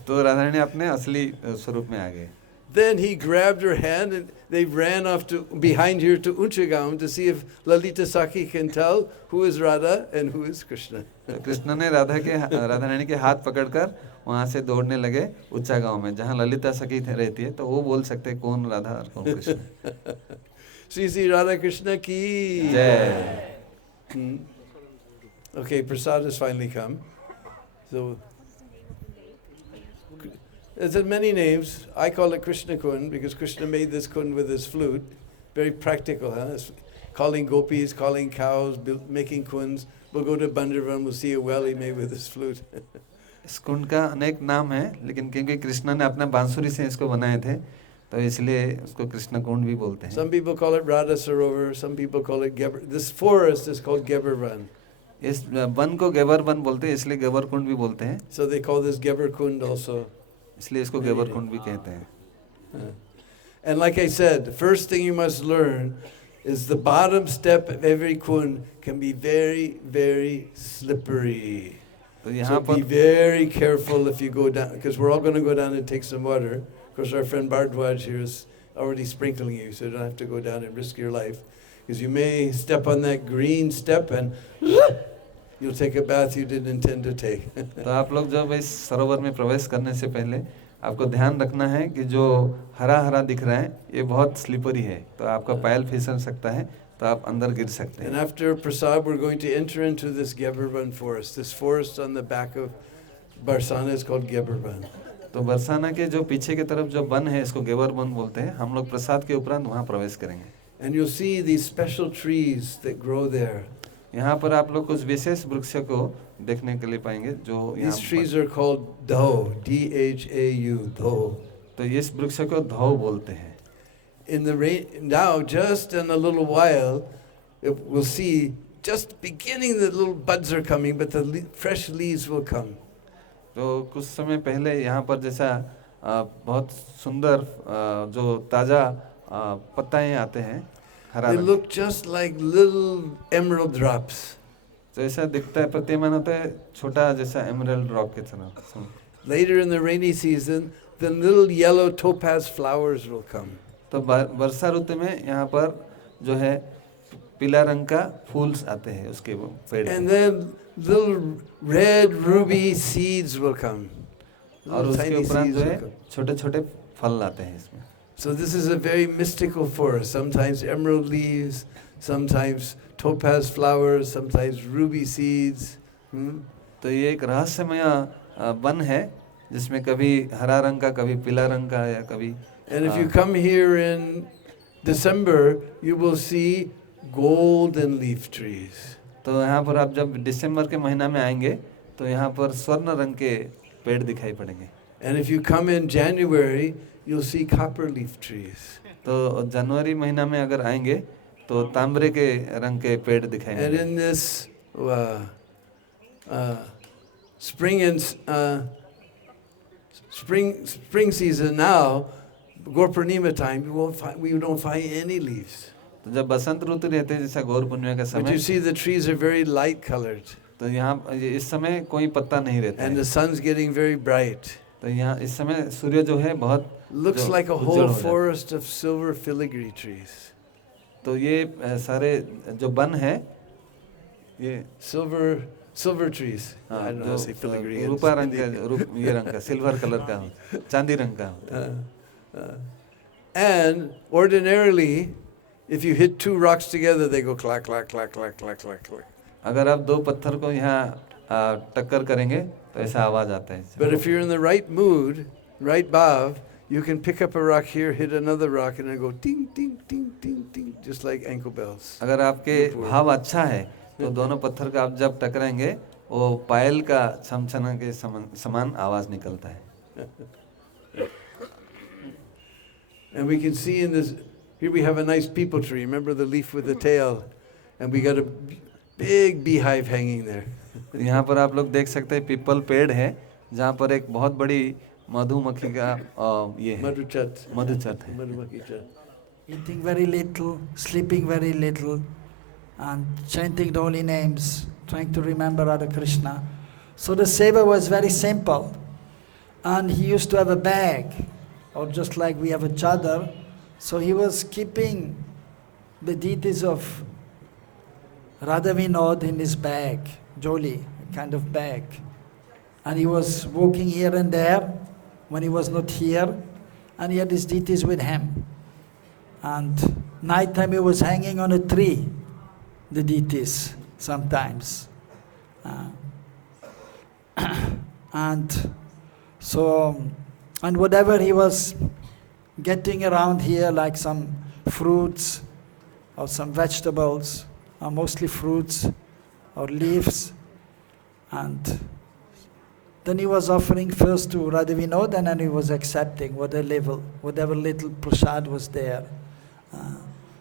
तो राधा रानी अपने असली स्वरूप में आ गए। Then he grabbed her hand and they ran off to behind here to Unchagaon to see if Lalita Sakhi can tell who is Radha and who is Krishna. तो कृष्ण ने राधा रानी के हाथ पकड़कर वहाँ से दौड़ने लगे उच्चा गांव में जहाँ ललिता सखी रहती है, तो वो बोल सकते हैं कौन राधा और कौन Krishna. Sri Sri Radha Krishna ki जय। Okay, prasad has finally come. So there's many names. I call it Krishna Kund because Krishna made this kund with his flute. Very practical, huh? It's calling gopis, calling cows, making kunds. We'll go to Bandarvan, we'll see a well he made with his flute. इस कुंड का अनेक नाम है, लेकिन क्योंकि कृष्ण ने अपना बांसुरी से इसको बनाए थे तो इसलिए उसको कृष्ण कुंड भी बोलते हैं। Some people call it Radha Sarovar, some people call it Geber. This forest is called Gebervan. इस वन को गेबर वन बोलते हैं, इसलिए गेबर कुंड भी बोलते हैं। So they call this Geber Kund also. इसलिए इसको गेबर कुंड भी कहते हैं। And like I said, the first thing you must learn is the bottom step of every kund can be very, very slippery. तो यहाँ So be पर very careful if you go down, because we're all going to go down and take some water. Of course, our friend Bardwaj here is already sprinkling you, so you don't have to go down and risk your life. Because you may step on that green step and you'll take a bath you didn't intend to take. तो आप लोग जब इस सरोवर में प्रवेश करने से पहले आपको ध्यान रखना है कि जो हरा हरा दिख रहा है ये बहुत स्लिपरी है, तो आपका पैर फिसल सकता है, तो आप अंदर गिर सकते And हैं। after prasad, we're going to enter into this Gebervan forest. This forest on the back of Barsana is called Gebervan. तो बरसाना के जो पीछे की तरफ जो वन है इसको गेबर वन बोलते हैं। हम लोग प्रसाद के उपरांत वहाँ प्रवेश करेंगे। And you'll see these special trees that grow there. यहाँ पर आप लोग कुछ विशेष वृक्ष को देखने के लिए पाएंगे जो यहाँ These trees are called Dhau, D-H-A-U, Dhau. तो इस वृक्ष को धौ बोलते हैं। In the rain, now just in a little while, we'll see just beginning the little buds are coming, but the fresh leaves will come. तो कुछ समय पहले यहाँ पर जैसा बहुत सुंदर जो ताज़ा पत्ताएं आते हैं हरा They रंग, look just like little emerald drops. तो ऐसा दिखता है, प्रतीयमान होता है छोटा जैसा एमरल्ड रॉक की तरह। Later in the rainy season, the little yellow topaz flowers will come. तो वर्षा ऋतु में यहाँ पर जो है पीला रंग का फूल्स आते हैं उसके पेड़ And में। then little red ruby seeds will come. और Little उसके tiny उपरांत seeds जो will है come. छोटे छोटे फल आते हैं इसमें। So this is a very mystical forest. Sometimes emerald leaves, sometimes topaz flowers, sometimes ruby seeds. तो ये एक रहस्यमय वन है जिसमें कभी हरा रंग का, कभी पीला रंग का, या कभी And if you come here in December, you will see golden leaf trees. तो यहाँ पर आप जब दिसंबर के महीना में आएंगे तो यहाँ पर स्वर्ण रंग के पेड़ दिखाई पड़ेंगे। And if you come in January, you'll see copper leaf trees. तो जनवरी महीना में अगर आएंगे तो तांबरे के रंग के पेड़ दिखाई And देंगे। in this spring and spring season now, Gaur-Purnima time, we don't find any leaves. तो जब बसंत ऋतु रहते हैं जैसा गौर पूर्णिमा का But you समय, see the trees are very light colored तो यहाँ इस समय कोई पत्ता नहीं रहता and है। the sun's getting very bright. तो यहाँ इस समय सूर्य जो है बहुत Looks जो like a उज्जवल whole हो जाता है। forest of silver filigree trees. तो ये सारे जो वन है ये Silver trees. I हाँ, don't know how to say जो filigree. in रूपा रंग Hindi. का, ये रंग का, सिल्वर कलर का हो, चांदी रंग का हो। And ordinarily, if you hit two rocks together, they go clack, clack, clack, clack, clack, clack, clack. अगर आप दो पत्थर को यहाँ टक्कर करेंगे तो ऐसा आवाज आता है। But if you're in the right mood, right bhav, you can pick up a rock here, hit another rock, and then go ting, ting, ting, ting, ting, just like ankle bells. अगर आपके भाव अच्छा है तो दोनों पत्थर का आप जब टकराएंगे वो पायल का छमछना के समान आवाज निकलता है। And we can see in this, here we have a nice peepal tree. Remember the leaf with the tail? And we got a big beehive hanging there. यहाँ पर आप लोग देख सकते हैं पीपल पेड़ है जहाँ पर एक बहुत बड़ी मधुमक्खी का ये है, Madhuchat. मधुचत है। Madhumaki chat. Eating very little, sleeping very little, and chanting the holy names, trying to remember Radha Krishna. So the seva was very simple. And he used to have a bag, or just like we have a chadar. So he was keeping the deities of Radha Vinod in his bag, joli, a kind of bag. And he was walking here and there when he was not here, and he had his deities with him. And nighttime he was hanging on a tree, the deities, sometimes. And so, and whatever he was getting around here, like some fruits or some vegetables, or mostly fruits or leaves, and then he was offering first to Radha Vinod, and then he was accepting whatever little prasad was there.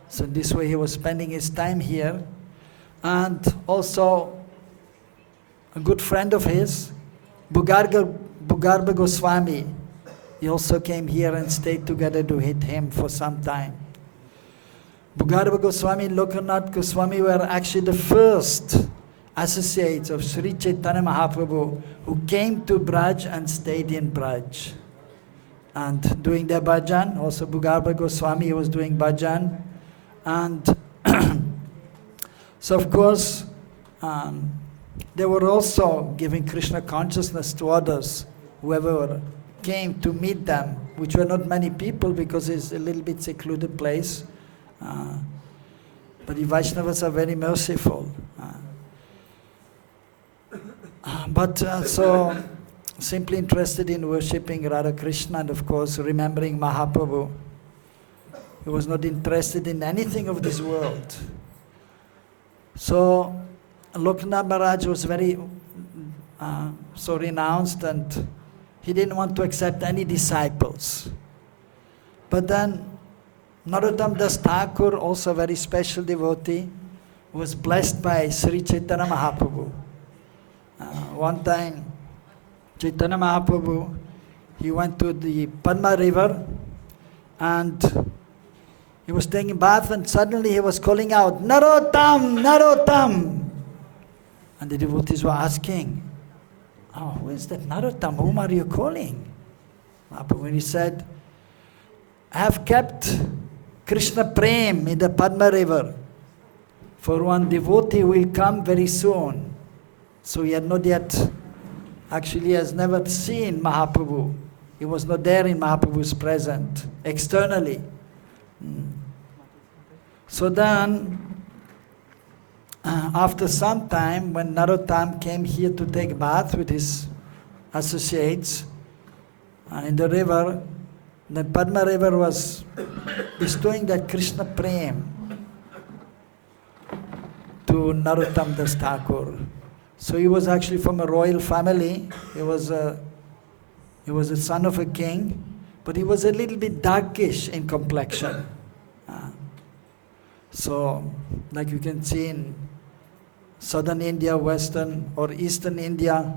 So this way he was spending his time here. And also a good friend of his, Bugarbha Goswami, he also came here and stayed together with him for some time. Bugarbha Goswami and Lokanath Goswami were actually the first associates of Sri Chaitanya Mahaprabhu who came to Braj and stayed in Braj. And doing their bhajan, also Bugarbha Goswami was doing bhajan. And so of course, they were also giving Krishna consciousness to others, whoever came to meet them, which were not many people because it's a little bit secluded place. But the Vaishnavas are very merciful. So simply interested in worshipping Radha Krishna and of course remembering Mahaprabhu. He was not interested in anything of this world. So Lokanath Maharaj was very so renounced, and he didn't want to accept any disciples. But then Narottam Das Thakur, also a very special devotee, was blessed by Sri Chaitanya Mahaprabhu. One time, Chaitanya Mahaprabhu, he went to the Padma river and he was taking a bath, and suddenly he was calling out, Narottam, Narottam. And the devotees were asking, "Oh, who is that Narottam? Whom are you calling?" Mahaprabhu, when he said, "I have kept Krishna Prem in the Padma river for one devotee who will come very soon." So he had not yet, actually has never seen Mahaprabhu. He was not there in Mahaprabhu's presence, externally. So then, after some time, when Narottam came here to take bath with his associates in the river, the Padma river was bestowing that Krishna Prem to Narottam Das Thakur. So he was actually from a royal family. He was a son of a king, but he was a little bit darkish in complexion. So, like you can see in southern India, western or eastern India,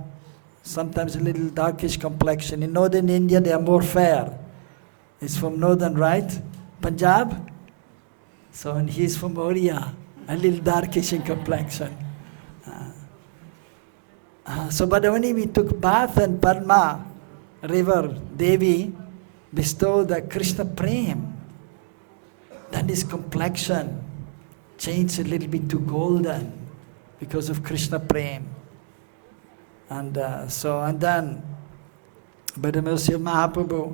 sometimes a little darkish complexion. In northern India, they are more fair. He's from northern, right? Punjab? So, and he's from Oriya, a little darkish in complexion. But when we took bath in Padma river, Devi bestowed the Krishna Prem. Then his complexion changed a little bit to golden because of Krishna Prem. And then, by the mercy of Mahaprabhu,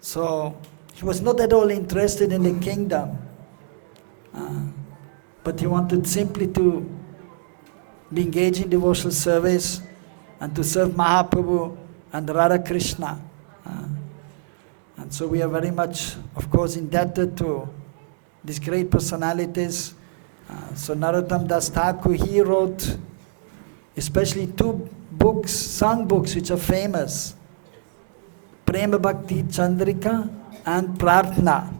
so he was not at all interested in the kingdom, but he wanted simply to be engaged in devotional service and to serve Mahaprabhu and Radha Krishna. And so we are very much, of course, indebted to these great personalities. So Narottam Das Thakur, he wrote especially 2 books, song books, which are famous. Prema Bhakti Chandrika and Prarthana.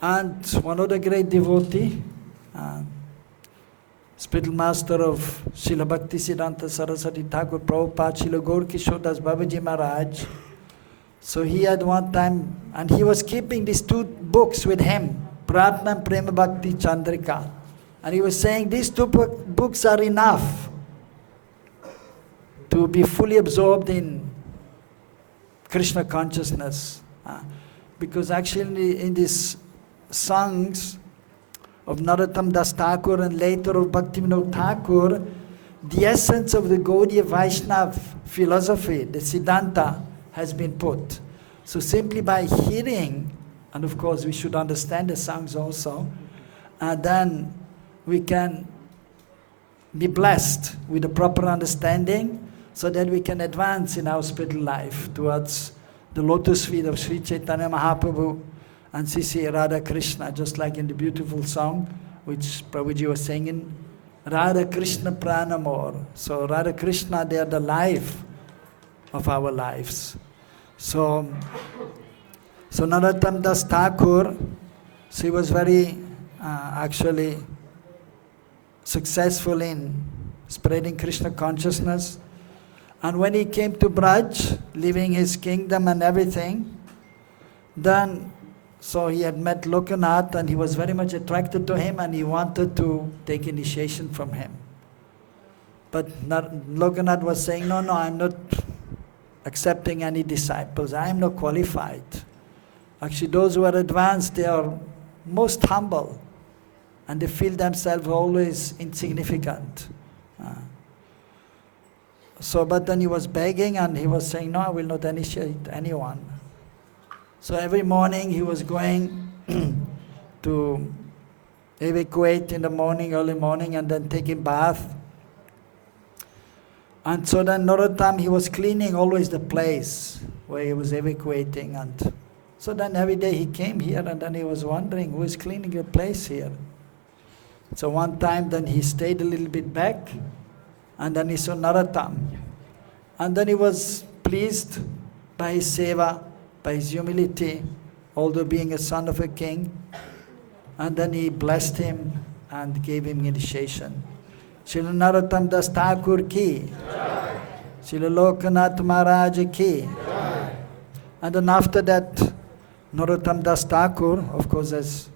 And one of the great devotee, spiritual master of Srila Bhakti Siddhanta Saraswati Thakur Prabhupada, Srila Gaur Kishore Das Babaji Maharaj. So he had one time, and he was keeping these 2 books with him, Prarthana and Prema Bhakti Chandrika. And he was saying these 2 books are enough to be fully absorbed in Krishna consciousness. Because actually in these songs of Narottam Das Thakur and later of Bhaktivinoda Thakur, the essence of the Gaudiya Vaishnava philosophy, the Siddhanta, has been put. So simply by hearing, and of course we should understand the songs also, then we can be blessed with the proper understanding so that we can advance in our spiritual life towards the lotus feet of Sri Chaitanya Mahaprabhu and Sri Radha Krishna, just like in the beautiful song which Prabhuji was singing, Radha Krishna Pranamor. So Radha Krishna, they are the life of our lives. So Narottam Das Thakur, he was very actually successful in spreading Krishna consciousness. And when he came to Braj, leaving his kingdom and everything, then so he had met Lokanath and he was very much attracted to him and he wanted to take initiation from him. But Lokanath was saying, no, I'm not accepting any disciples. I am not qualified. Actually, those who are advanced, they are most humble and they feel themselves always insignificant. But then he was begging and he was saying, no, I will not initiate anyone. So every morning he was going to evacuate in the morning, early morning, and then take a bath. And so then Narottam, he was cleaning always the place where he was evacuating. And so then every day he came here and then he was wondering, who is cleaning the place here? So one time then he stayed a little bit back and then he saw Narottam. And then he was pleased by his seva, by his humility, although being a son of a king. And then he blessed him and gave him initiation. Srila Narottam Das Thakur ki, Srila Lokanath Maharaj ki. And then after that, Narottam Das Thakur, of course, as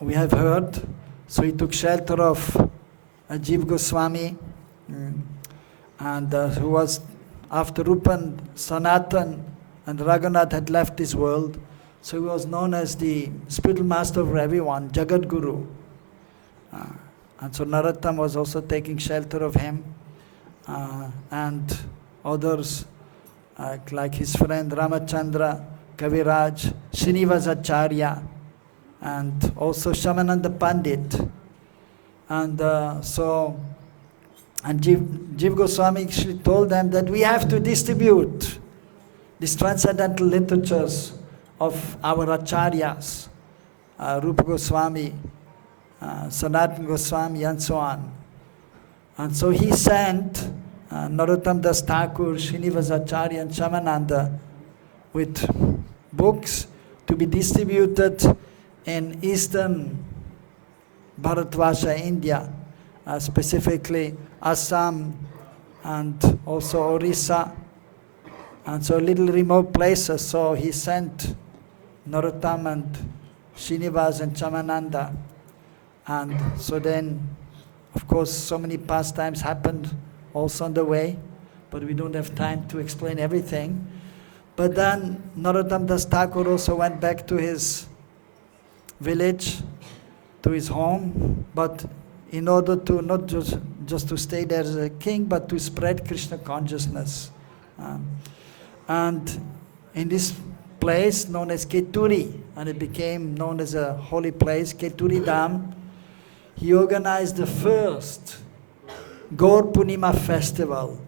we have heard, So he took shelter of Jiva Goswami, and who was, after Rupan, Sanatan and Raghunath had left this world, so he was known as the spiritual master of everyone, Jagat Guru. And so Narottam was also taking shelter of him, and others like his friend Ramachandra, Kaviraj, Srinivasacharya, and also Shamananda Pandit. And Jiva Goswami actually told them that we have to distribute these transcendental literatures of our acharyas, Rupa Goswami, Sanatana Goswami, and so on. And so he sent Narottam Das Thakur, Srinivasacharya, and Shamananda with books to be distributed in eastern Bharatvarsha, India, specifically Assam and also Orissa, and so little remote places. So he sent Narottam and Srinivas and Shamananda. And so then, of course, so many pastimes happened also on the way, but we don't have time to explain everything. But then Narottam Das Thakur also went back to his village, to his home, but in order to not just to stay there as a king, but to spread Krishna consciousness. And in this place known as Keturi, and it became known as a holy place, Keturi Dham, he organized the first Gaur Purnima festival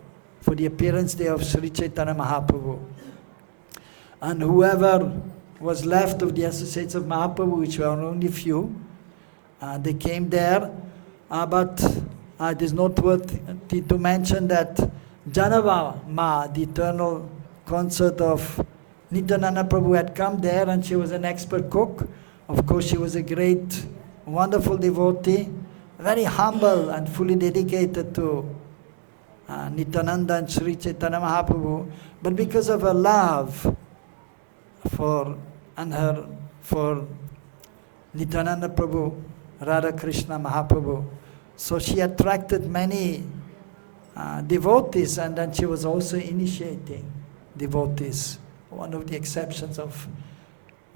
for the appearance day of Sri Chaitanya Mahaprabhu. And whoever was left of the associates of Mahaprabhu, which were only few, they came there, but it is noteworthy to mention that Janava Ma, the eternal consort of Nityananda Prabhu, had come there, and she was an expert cook. Of course, she was a great, wonderful devotee, very humble and fully dedicated to Nityananda and Sri Chaitanya Mahaprabhu. But because of her love for Nityananda Prabhu, Radha Krishna Mahaprabhu, so she attracted many devotees, and then she was also initiating devotees. One of the exceptions of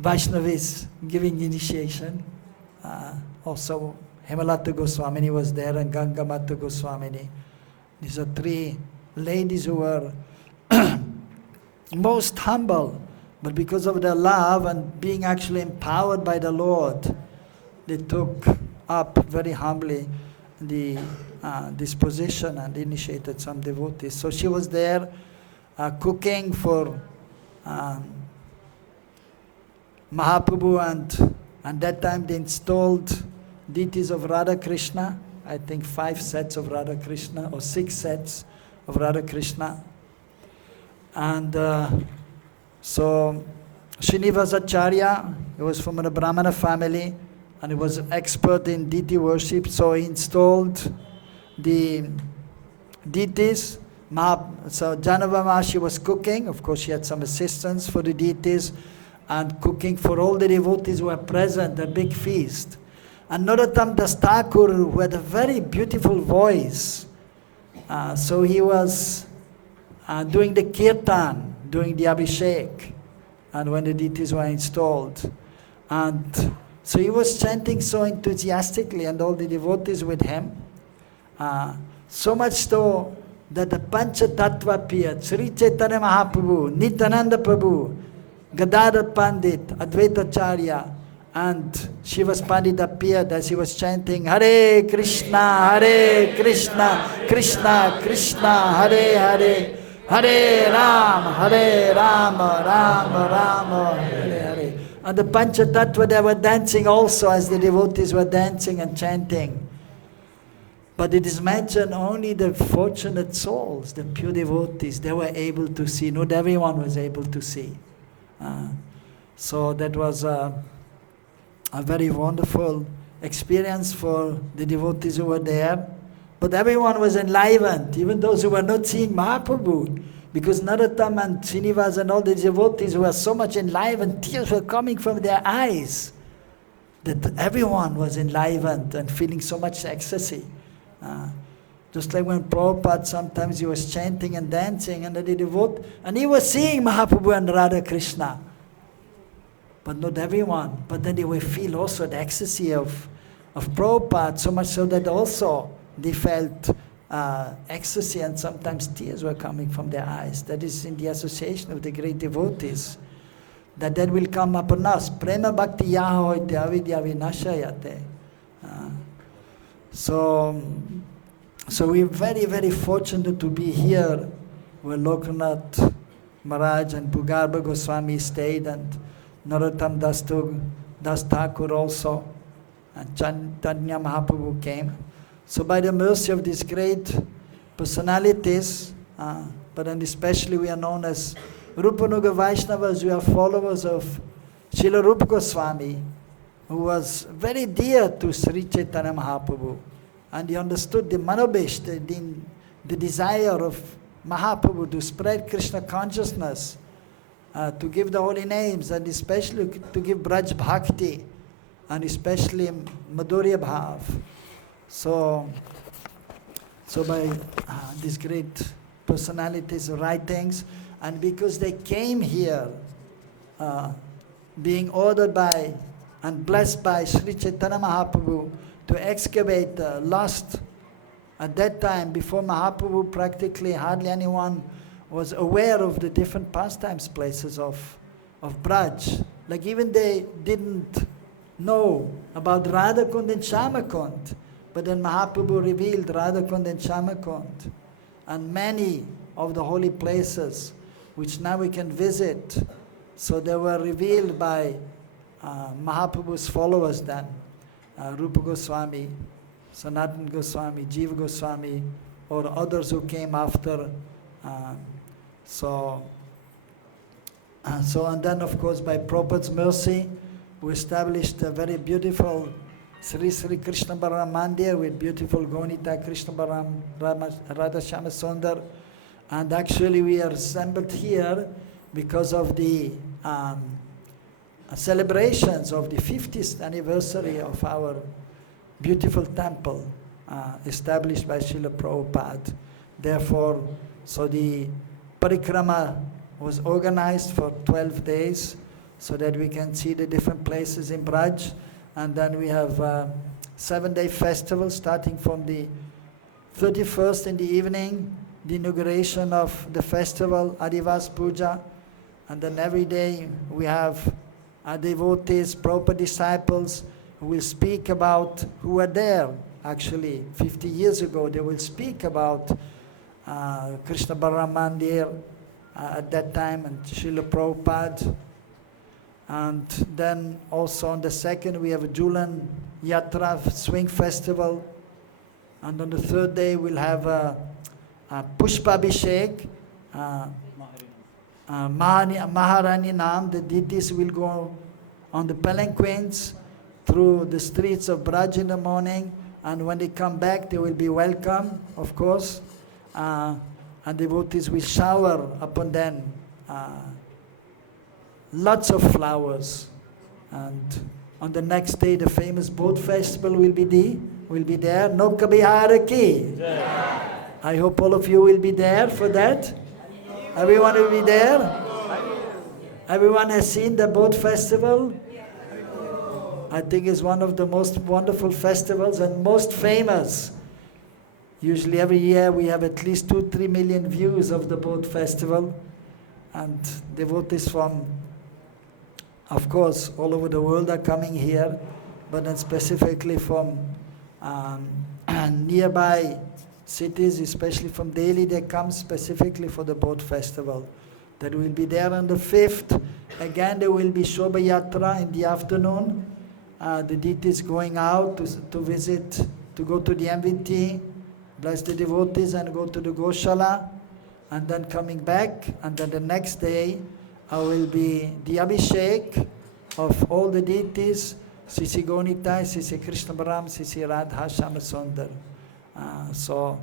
Vaishnavis giving initiation. Also Hemalata Goswamini was there, and Gangamata Goswamini. These are three ladies who were most humble, but because of their love and being actually empowered by the Lord, they took up very humbly this position and initiated some devotees. So she was there cooking for Mahaprabhu, and that time they installed deities of Radha Krishna, I think 5 sets of Radha Krishna or 6 sets of Radha Krishna. And so Srinivasacharya, he was from a Brahmana family, and he was an expert in deity worship, so he installed the deities. So Janavama, she was cooking. Of course, she had some assistance for the deities and cooking for all the devotees who were present, a big feast. And Narottam Das Thakur, who had a very beautiful voice, so he was doing the kirtan, doing the abhishek, and when the deities were installed. And so he was chanting so enthusiastically, and all the devotees with him, so much so that the Pancha Tattva appeared. Sri Chaitanya Mahaprabhu, Nityananda Prabhu, Gadadhar Pandit, Advaita Acharya, and Shivas Pandit appeared as he was chanting Hare Krishna, Krishna Krishna, Hare Hare, Hare Rama, Rama Rama, Hare Hare. And the Pancha Tattva, they were dancing also as the devotees were dancing and chanting. But it is mentioned only the fortunate souls, the pure devotees, they were able to see. Not everyone was able to see. So that was a very wonderful experience for the devotees who were there. But everyone was enlivened, even those who were not seeing Mahaprabhu, because Narottam and Srinivas and all the devotees were so much enlivened, tears were coming from their eyes. that everyone was enlivened and feeling so much ecstasy. Just like when Prabhupada, sometimes he was chanting and dancing and the devote, and he was seeing Mahaprabhu and Radha Krishna. But not everyone. But then they will feel also the ecstasy of Prabhupada, so much so that also they felt ecstasy, and sometimes tears were coming from their eyes. That is in the association of the great devotees. That will come upon us. Prema bhakti yaha hoite avidya vinashayate. So we're very, very fortunate to be here where Lokanath Maharaj and Bhugarba Goswami stayed, and Narottam Das Thakur also, and Chaitanya Mahaprabhu came. So by the mercy of these great personalities, but then especially we are known as Rupanuga Vaishnavas, we are followers of Srila Rupa Goswami, who was very dear to Sri Chaitanya Mahaprabhu. And he understood the manobesh, the desire of Mahaprabhu to spread Krishna consciousness, to give the holy names, and especially to give Braj Bhakti, and especially Madhurya Bhav. So by these great personalities' writings, and because they came here, being ordered by and blessed by Sri Chaitanya Mahaprabhu to excavate lost. At that time, before Mahaprabhu, practically hardly anyone was aware of the different pastimes places of Braj. Like even they didn't know about Radha Kund and Shamakund. But then Mahaprabhu revealed Radha Kund and Shamakund, and many of the holy places which now we can visit. So they were revealed by Mahaprabhu's followers then, Rupa Goswami, Sanatana Goswami, Jiva Goswami, or others who came after. And then of course by Prabhupada's mercy, we established a very beautiful Sri Krishna Balaram Mandir with beautiful Gonita Krishna Balaram Radha Shama Sundar. And actually we are assembled here because of the celebrations of the 50th anniversary of our beautiful temple established by Srila Prabhupada. Therefore, so the parikrama was organized for 12 days so that we can see the different places in Braj. And then we have a 7-day festival starting from the 31st in the evening, the inauguration of the festival, Adivas Puja. And then every day we have devotees, proper disciples, who will speak about, who were there actually 50 years ago. They will speak about Krishna Balaram Mandir at that time, and Srila Prabhupada. And then also on the 2nd we have a Julan Yatra Swing Festival. And on the 3rd day we'll have a Pushpa Abhishek, Maharani Nam. The deities will go on the palanquins through the streets of Braj in the morning, and when they come back they will be welcome, of course, and devotees will shower upon them lots of flowers. And on the next day the famous boat festival will be there. Nauka Bihar ki. I hope all of you will be there for that. Everyone will be there. Everyone has seen the boat festival. I think it's one of the most wonderful festivals and most famous. Usually every year we have at least 2-3 million views of the boat festival, and devotees from, of course, all over the world are coming here, but then specifically from nearby cities, especially from Delhi, they come specifically for the boat festival. That will be there on the 5th. Again, there will be Shobha Yatra in the afternoon. The deities going out to visit, to go to the MVT, bless the devotees and go to the Goshala, and then coming back. And then the next day will be the Abhishek of all the deities, Sisi Gonita, Sisi Krishna Balaram, Sisi Radha Shama Sundar. So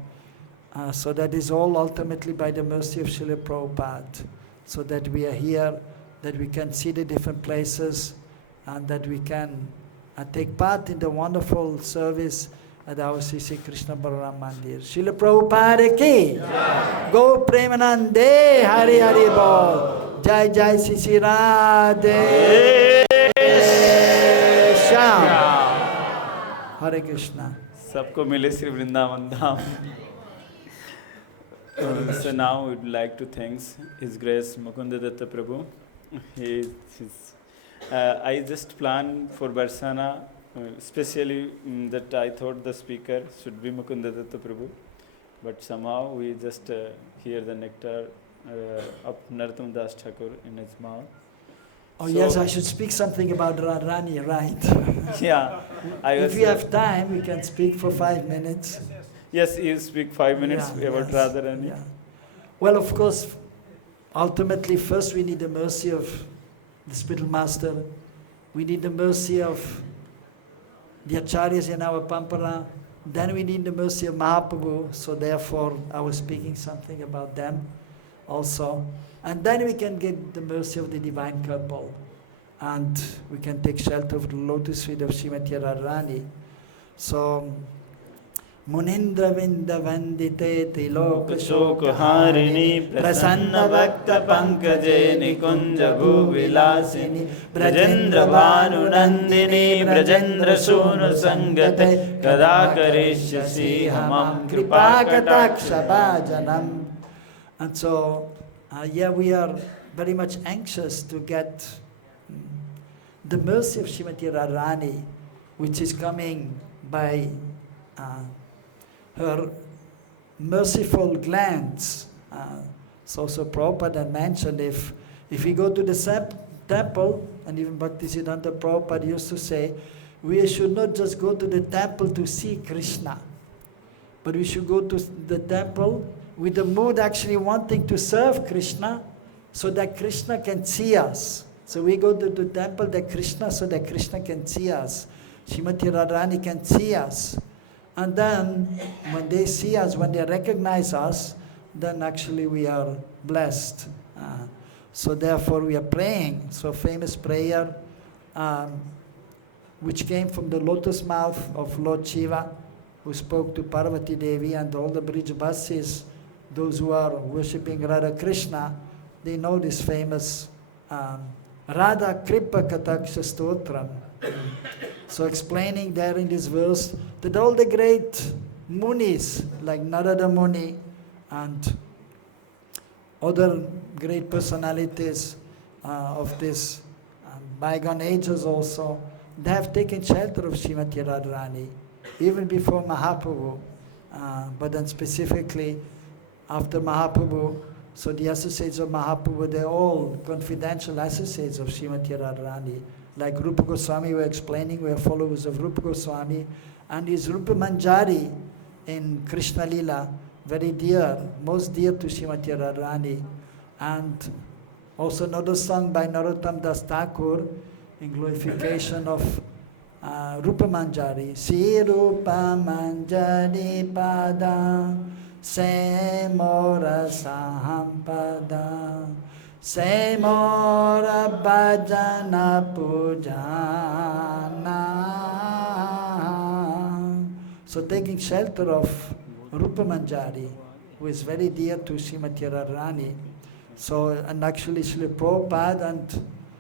that is all ultimately by the mercy of Srila Prabhupada. So that we are here, that we can see the different places, and that we can take part in the wonderful service at our Sri Krishna Balaram Mandir. Srila Prabhupada ki, Go Premanande, Hari Hari Bol, Jai Jai Sri Radhe Shyam. Hare Krishna. सबको मिले श्री वृंदावन धाम. So now we'd like to thank His Grace Mukunda Datta Prabhu. I just planned for Barsana, especially that I thought the speaker should be Mukunda Datta Prabhu, but somehow we just hear the nectar of Narottam Das Thakur in his mouth. Oh yes, I should speak something about Radharani, right? Yeah. If we have time, we can speak for 5 minutes. Yes, you speak 5 minutes about yes, Radharani. yeah. Well, of course, ultimately, first we need the mercy of the spiritual master. We need the mercy of the acharyas in our pampara. Then we need the mercy of Mahaprabhu. So therefore, I was speaking something about them also. And then we can get the mercy of the divine couple. And we can take shelter of the lotus feet of Srimati Radharani. So, Munindra Vinda Vandite Tiloka Shoka Harini Prasanna Bhakta Pankaje Nikunja Bhuvilasini Brajendra Bhanu Nandini Brajendra Sunu Sangate Kada Karishyasi Hamam Kripakataksha Bhajanam. And so, we are very much anxious to get the mercy of Srimati Radharani, which is coming by her merciful glance. So Prabhupada mentioned if we go to the temple, and even Bhaktisiddhanta Prabhupada used to say, we should not just go to the temple to see Krishna, but we should go to the temple with the mood actually wanting to serve Krishna so that Krishna can see us. So we go to the temple so that Krishna can see us. Srimati Radharani can see us. And then when they see us, when they recognize us, then actually we are blessed. So therefore we are praying. So famous prayer which came from the lotus mouth of Lord Shiva, who spoke to Parvati Devi and all the Brijvasis, those who are worshipping Radha Krishna, they know this famous Radha Kripa Kataksha Stotram. So explaining there in this verse that all the great munis like Narada Muni and other great personalities of this bygone ages also, they have taken shelter of Srimati Radharani even before Mahaprabhu, but then specifically after Mahaprabhu. So the associates of Mahaprabhu, they're all confidential associates of Srimati Radharani. Like Rupa Goswami were explaining, we are followers of Rupa Goswami, and his Rupa Manjari in Krishna Lila, very dear, most dear to Srimati Radharani. And also another song by Narottam Das Thakur in glorification of Rupa Manjari. Si Rupa Manjari Pada Se Mora Sahampada Se Mora Bhajana Pujana. So taking shelter of Rupa Manjari, who is very dear to Srimati Radharani. So, and actually Srila Prabhupada and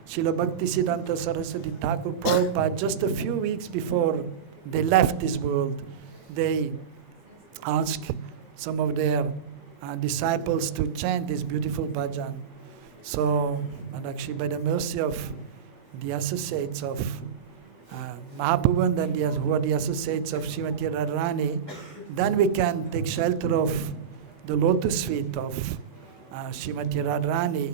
Srila Bhaktisiddhanta Saraswati Thakur Prabhupada, just a few weeks before they left this world, they asked some of their disciples to chant this beautiful bhajan. So, and actually by the mercy of the associates of Mahaprabhu and then who are the associates of Srimati Radharani, then we can take shelter of the lotus feet of Srimati Radharani,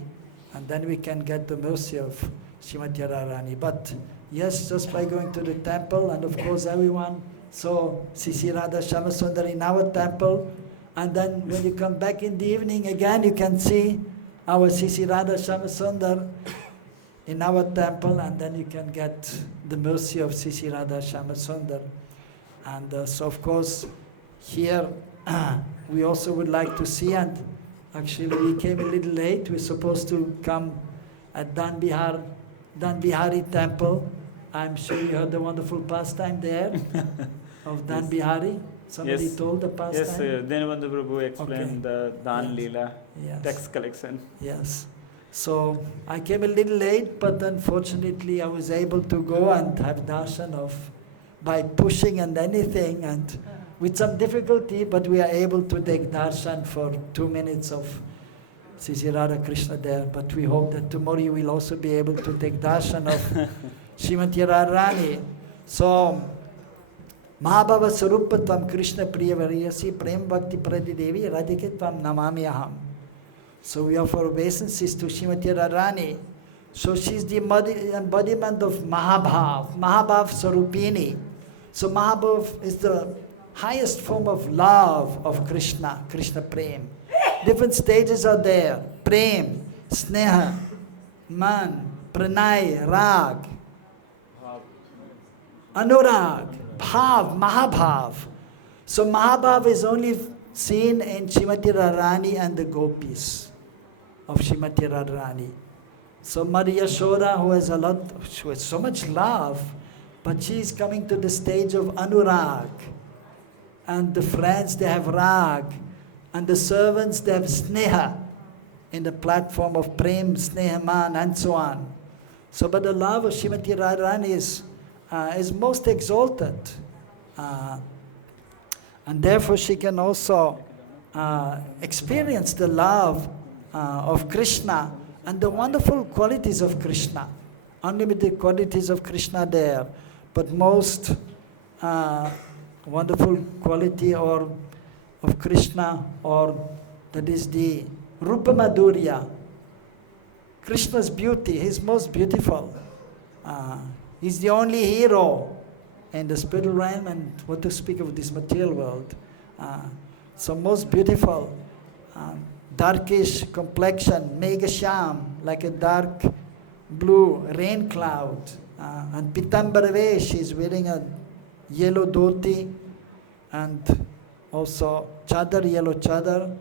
and then we can get the mercy of Srimati Radharani. But yes, just by going to the temple, and of course everyone saw Sisi Radha Shyama in our temple, and then when you come back in the evening again, you can see our Sisi Radha Shyama in our temple, and then you can get the mercy of Sisi Radha Shyama. And so of course here we also would like to see, and actually we came a little late. We're supposed to come at Dan Bihari temple, I'm sure you heard the wonderful pastime there of Dan Bihari. Somebody Yes. told the Yes, pastime? Dinabandhu Prabhu explained the Dan Yes. Leela Yes. text collection. Yes. So I came a little late, but unfortunately I was able to go and have darshan of by pushing and anything, and with some difficulty, but we are able to take darshan for 2 minutes of Sri Radha Krishna there. But we hope that tomorrow you will also be able to take darshan of Srimati Radharani. So Mahabhava Sarupa Tvam Krishna Priya Variyasi Prem Bhakti Pradi Devi Radhike Tvam Namami Aham. So we offer obeisances to Srimati Radharani. So she's the embodiment of Mahabhav, Mahabhav Sarupini. So Mahabhav is the highest form of love of Krishna, Krishna Prem. Different stages are there. Prem, Sneha, Man, Pranay, Rag, Anurag, Bhav, Mahabhav. So Mahabhav is only seen in Srimati Radharani and the gopis of Srimati Radharani. So Maria Yashoda, who has so much love, but she is coming to the stage of Anurag. And the friends, they have Rag. And the servants, they have Sneha in the platform of Prem, Sneha, Man, and so on. So, but the love of Srimati Radharani is most exalted. And therefore she can also experience the love of Krishna and the wonderful qualities of Krishna. Unlimited qualities of Krishna there. But most wonderful quality of Krishna, or that is the Rupa Madhurya. Krishna's beauty, he's most beautiful. He's the only hero in the spiritual realm, and what to speak of this material world. So most beautiful. Darkish complexion, Meghasham, like a dark blue rain cloud. And Pitambara Vesh, is wearing a yellow dhoti and also chadar, yellow chadar.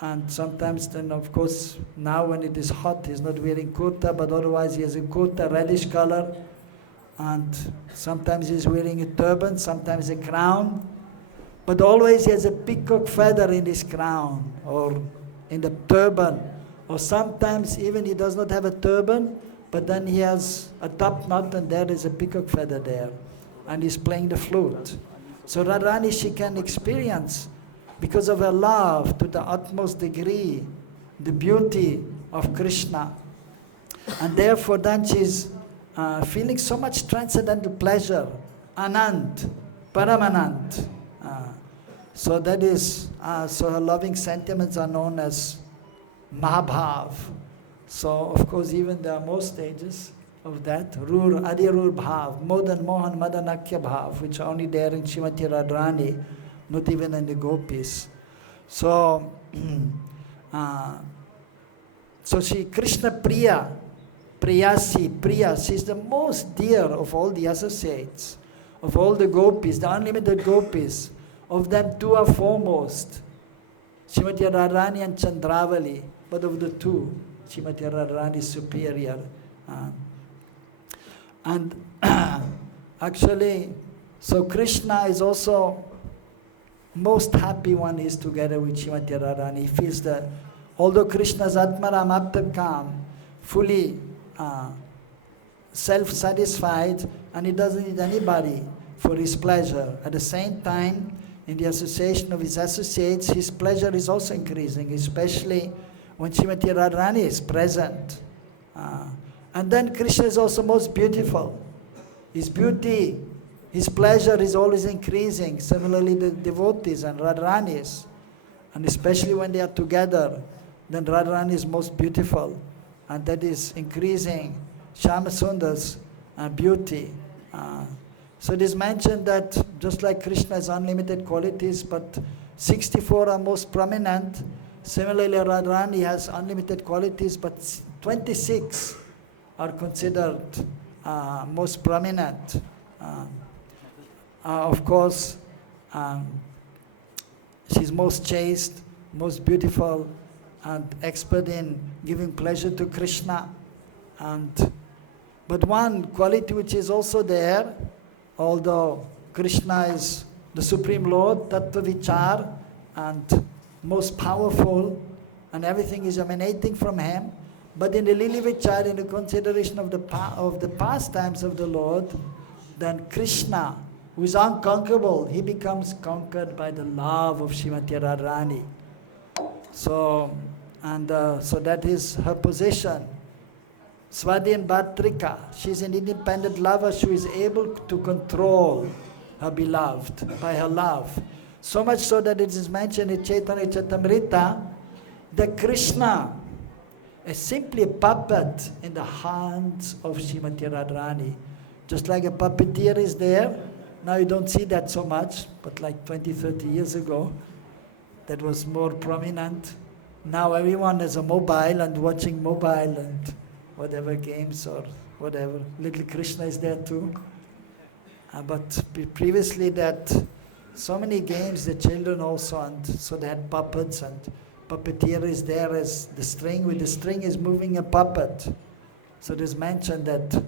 And sometimes then, of course, now when it is hot, he's not wearing kurta, but otherwise he has a kurta, reddish color. And sometimes he's wearing a turban, sometimes a crown. But always he has a peacock feather in his crown or in the turban. Or sometimes even he does not have a turban, but then he has a top knot and there is a peacock feather there. And he's playing the flute. So Radharani, she can experience, because of her love to the utmost degree, the beauty of Krishna. And therefore then she's feeling so much transcendental pleasure, Anand, Paramanand. So that is, so her loving sentiments are known as Mahabhav. So of course even there are more stages of that, Rur, Adirur Bhav, Modan Mohan Madanakya Bhav, which are only there in Srimati Radharani, not even in the gopis. So, so she, Krishna Priya, Priyasi, Priya, she's the most dear of all the associates, of all the gopis, the unlimited gopis. Of them, two are foremost, Srimati Radharani and Chandravali, but of the two, Srimati Radharani is superior. And actually, so Krishna is also most happy when he is together with Srimati Radharani. He feels that although Krishna is Atmaram Aptakam, fully self-satisfied, and he doesn't need anybody for his pleasure. At the same time, in the association of his associates, his pleasure is also increasing, especially when Srimati Radharani is present. And then Krishna is also most beautiful. His beauty, his pleasure is always increasing. Similarly, the devotees and Radharanis, and especially when they are together, then Radharani is most beautiful, and that is increasing Shyamasundara's beauty. So it is mentioned that just like Krishna has unlimited qualities, but 64 are most prominent. Similarly, Radharani has unlimited qualities, but 26 are considered most prominent. Of course, she's most chaste, most beautiful, and expert in giving pleasure to Krishna. And But one quality which is also there, although Krishna is the Supreme Lord, Tattva Vichar, and most powerful, and everything is emanating from him, but in the Lili Vichar, in the consideration of the pastimes of the Lord, then Krishna, who is unconquerable, he becomes conquered by the love of Srimati Radharani. So that is her position. Swadhin Bhatrika, she is an independent lover, she is able to control her beloved by her love. So much so that it is mentioned in Chaitanya Charitamrita that Krishna is simply a puppet in the hands of Srimati Radharani. Just like a puppeteer is there, now you don't see that so much, but like 20, 30 years ago, that was more prominent. Now everyone has a mobile and watching mobile and whatever games or whatever. Little Krishna is there too. But previously that so many games, the children also, and so they had puppets, and puppeteer is there as the string, with the string is moving a puppet. So it is mentioned that,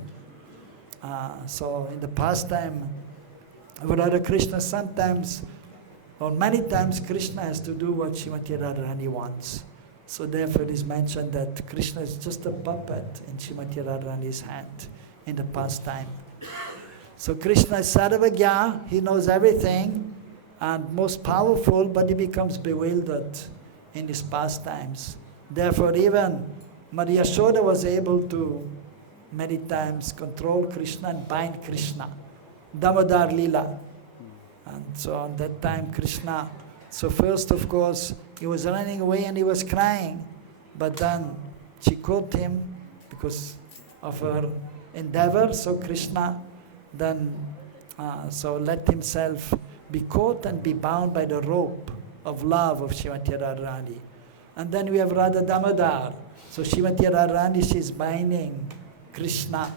so in the pastime, Radha Krishna sometimes, or many times, Krishna has to do what Srimati Radharani wants. So therefore it is mentioned that Krishna is just a puppet in Srimati Radharani's hand in the pastime. So Krishna is Sarvagya, he knows everything and most powerful, but he becomes bewildered in his pastimes. Therefore even Maria Yashoda was able to many times control Krishna and bind Krishna. Damodar Lila. And so at that time Krishna, so first of course he was running away and he was crying, but then she caught him because of her endeavor. So Krishna then so let himself be caught and be bound by the rope of love of Srimati Radharani. And then we have Radha Damodar. So Srimati Radharani, she is binding Krishna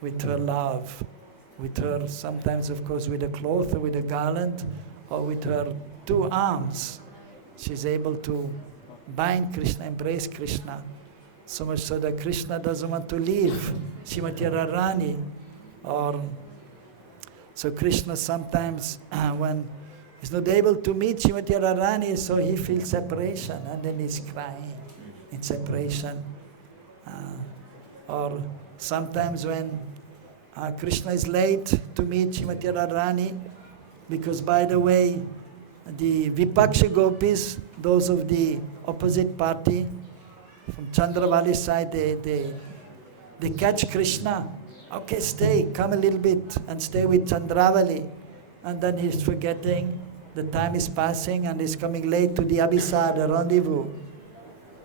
with her love, with her, sometimes of course with a cloth or with a garland, or with her two arms. She's able to bind Krishna, embrace Krishna. So much so that Krishna doesn't want to leave Srimati Radharani. Or so Krishna sometimes when he's not able to meet Srimati Radharani, so he feels separation and then he's crying in separation. Or sometimes when Krishna is late to meet Srimati Radharani, because by the way, the Vipaksha Gopis, those of the opposite party, from Chandravali side, they catch Krishna. Okay, stay, come a little bit and stay with Chandravali. And then he's forgetting, the time is passing and he's coming late to the Abhisa, the rendezvous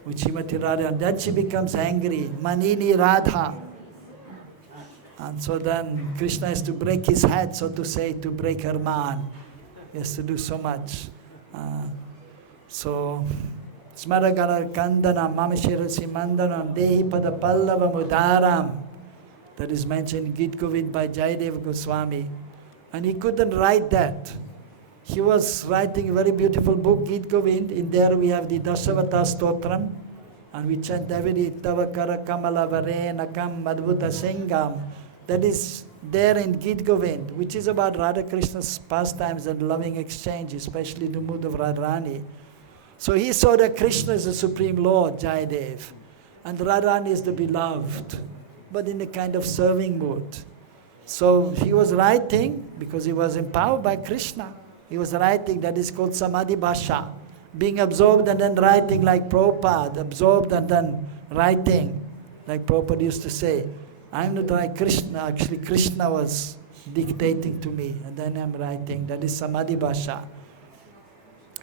with Srimati Radha. And then she becomes angry, Manini Radha. And so then Krishna has to break his head, so to say, to break her man. He has to do so much. So, Smaragara Kandana Mamashirasi Mandanam Dehi Pada Pallava Mudaram. That is mentioned in Gita Govind by Jayadeva Goswami. And he couldn't write that. He was writing a very beautiful book, Gita Govind. In there we have the Dasavata Stotram. And we chant every day, Tavakara Kamala Varena Kam Madhuta Singam. That is there in Gita Govind, which is about Radha Krishna's pastimes and loving exchange, especially the mood of Radharani. So he saw that Krishna is the Supreme Lord, Jayadev, and Radharani is the beloved, but in a kind of serving mood. So he was writing, because he was empowered by Krishna, he was writing, that is called Samadhi Bhasha, being absorbed and then writing like Prabhupada, absorbed and then writing, like Prabhupada used to say. I'm not like Krishna, actually Krishna was dictating to me, and then I'm writing. That is Samadhi Bhasha,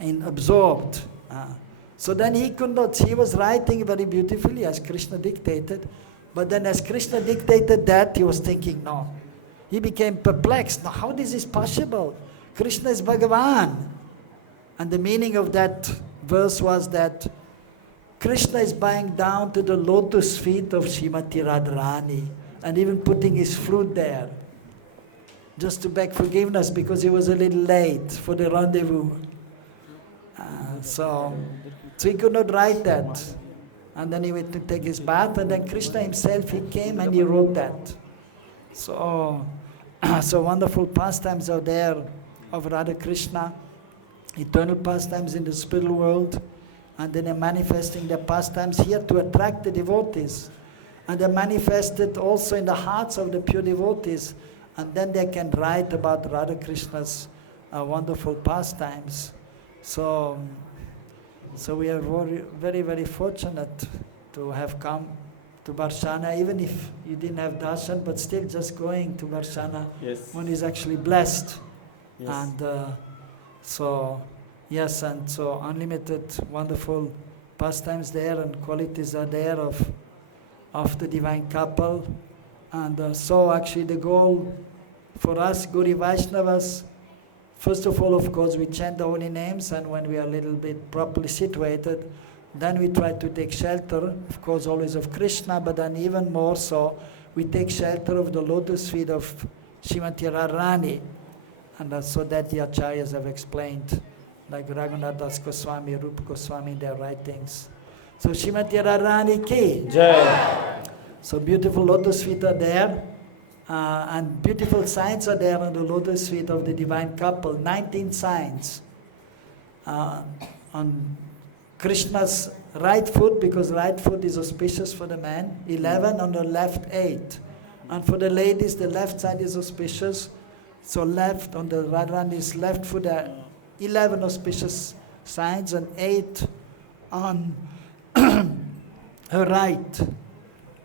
in absorbed. So then he could not, he was writing very beautifully as Krishna dictated, but then as Krishna dictated that, he was thinking, no. He became perplexed. Now how this is possible? Krishna is Bhagavan. And the meaning of that verse was that Krishna is bowing down to the lotus feet of Srimati Radharani and even putting his flute there just to beg forgiveness because he was a little late for the rendezvous. So he could not write that. and then he went to take his bath, and then Krishna himself, he came and he wrote that. So, so wonderful pastimes are there of Radha Krishna, eternal pastimes in the spiritual world, and then they're manifesting their pastimes here to attract the devotees. And they're manifested also in the hearts of the pure devotees, and then they can write about Radha Krishna's wonderful pastimes. So we are very, very fortunate to have come to Varshana, even if you didn't have darshan, but still just going to Varshana, Yes. one is actually blessed. Yes. And so unlimited, wonderful pastimes there, and qualities are there of the divine couple. And so actually the goal for us, Gauri Vaishnavas, first of all, of course, we chant the holy names, and when we are a little bit properly situated, then we try to take shelter, of course, always of Krishna, but then even more so, we take shelter of the lotus feet of Srimati Radharani. And so that the acharyas have explained, like Raghunath Das Goswami, Rupa Goswami in their writings. So Srimati Radharani ki Jai. So beautiful lotus feet are there, and beautiful signs are there on the lotus feet of the divine couple. 19 signs on Krishna's right foot, because right foot is auspicious for the man. 11 on the left, 8, and for the ladies, the left side is auspicious. So left on the Radharani's left foot, there are 11 auspicious signs, and 8 on her right.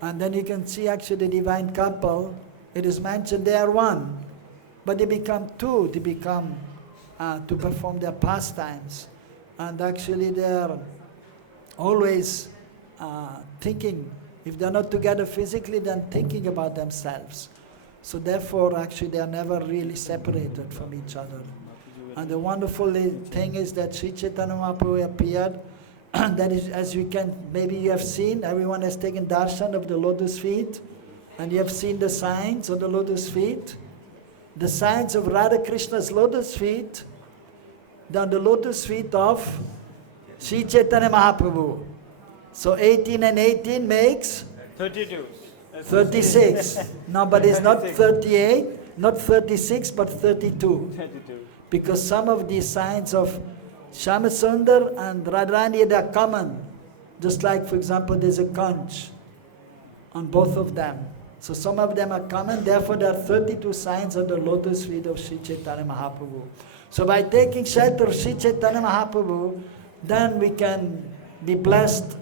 And then you can see actually the divine couple, it is mentioned they are one, but they become two, they become to perform their pastimes. And actually they are always thinking, if they're not together physically, then thinking about themselves. So therefore actually they are never really separated from each other. And the wonderful thing is that Sri Chaitanya Mahaprabhu appeared. That is, as you can, maybe you have seen, everyone has taken darshan of the lotus feet, and you have seen the signs of the lotus feet. The signs of Radha Krishna's lotus feet, then the lotus feet of Sri Chaitanya Mahaprabhu. So 18 and 18 makes 32. 36. No, but it's not 38, not 36, but 32. 32. Because some of these signs of Shyamasundar and Radharani, they are common. Just like, for example, there's a conch on both of them. So some of them are common, therefore there are 32 signs of the lotus feet of Sri Chaitanya Mahaprabhu. So by taking shelter of Sri Chaitanya Mahaprabhu, then we can be blessed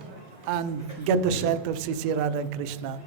and get the shelter of Sri Radha and Krishna.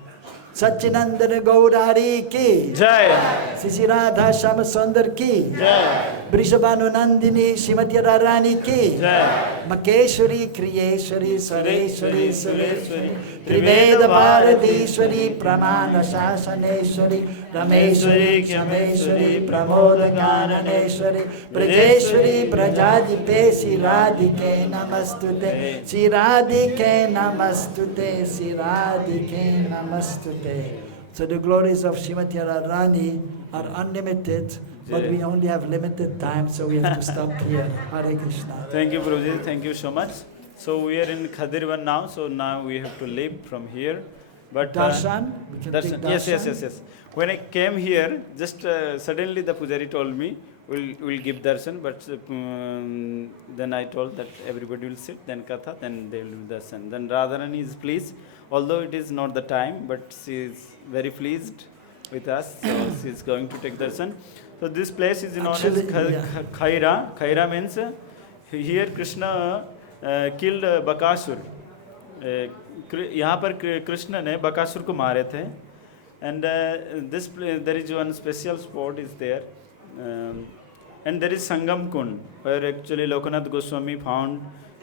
Satchinandana Gaurari ki Jai. Sri Radha Shyamasundar ki Jai. Brishabhanu Nandini Srimati Radharani ki Jai. Makeshwari, Kriyeshwari, Sareshwari, Sureshwari, Triveda Bharatishwari, Pramana Shasaneshwari, Rameshwari, Kshemeshwari, Pramoda Gananeshwari, Brajeshwari, Brajadipe, Sri Radhike Namastute, Sri Radhike Namastute, Sri Radhike Namastute. So the glories of Srimati Radharani are unlimited, but we only have limited time, so we have to stop here. Hare Krishna. Thank you, Prabhuji. Thank you so much. So we are in Khadirvan now, so now we have to leave from here. But Darshan? We can take Yes, yes, darshan? yes, yes. When I came here, just suddenly the Pujari told me, we'll give darshan, but then I told that everybody will sit, then Katha, then they will do darshan. Then Radharani is pleased, although it is not the time, but she is very pleased with us, so she is going to take darshan. So this place is known Actually, as yeah. Khaira. Khaira means here Krishna killed Bakasur. यहाँ पर कृष्ण ने बकासुर को मारे थे. And this place, there is one special spot is there, and there is Sangam Kund, where actually Lokanath Goswami found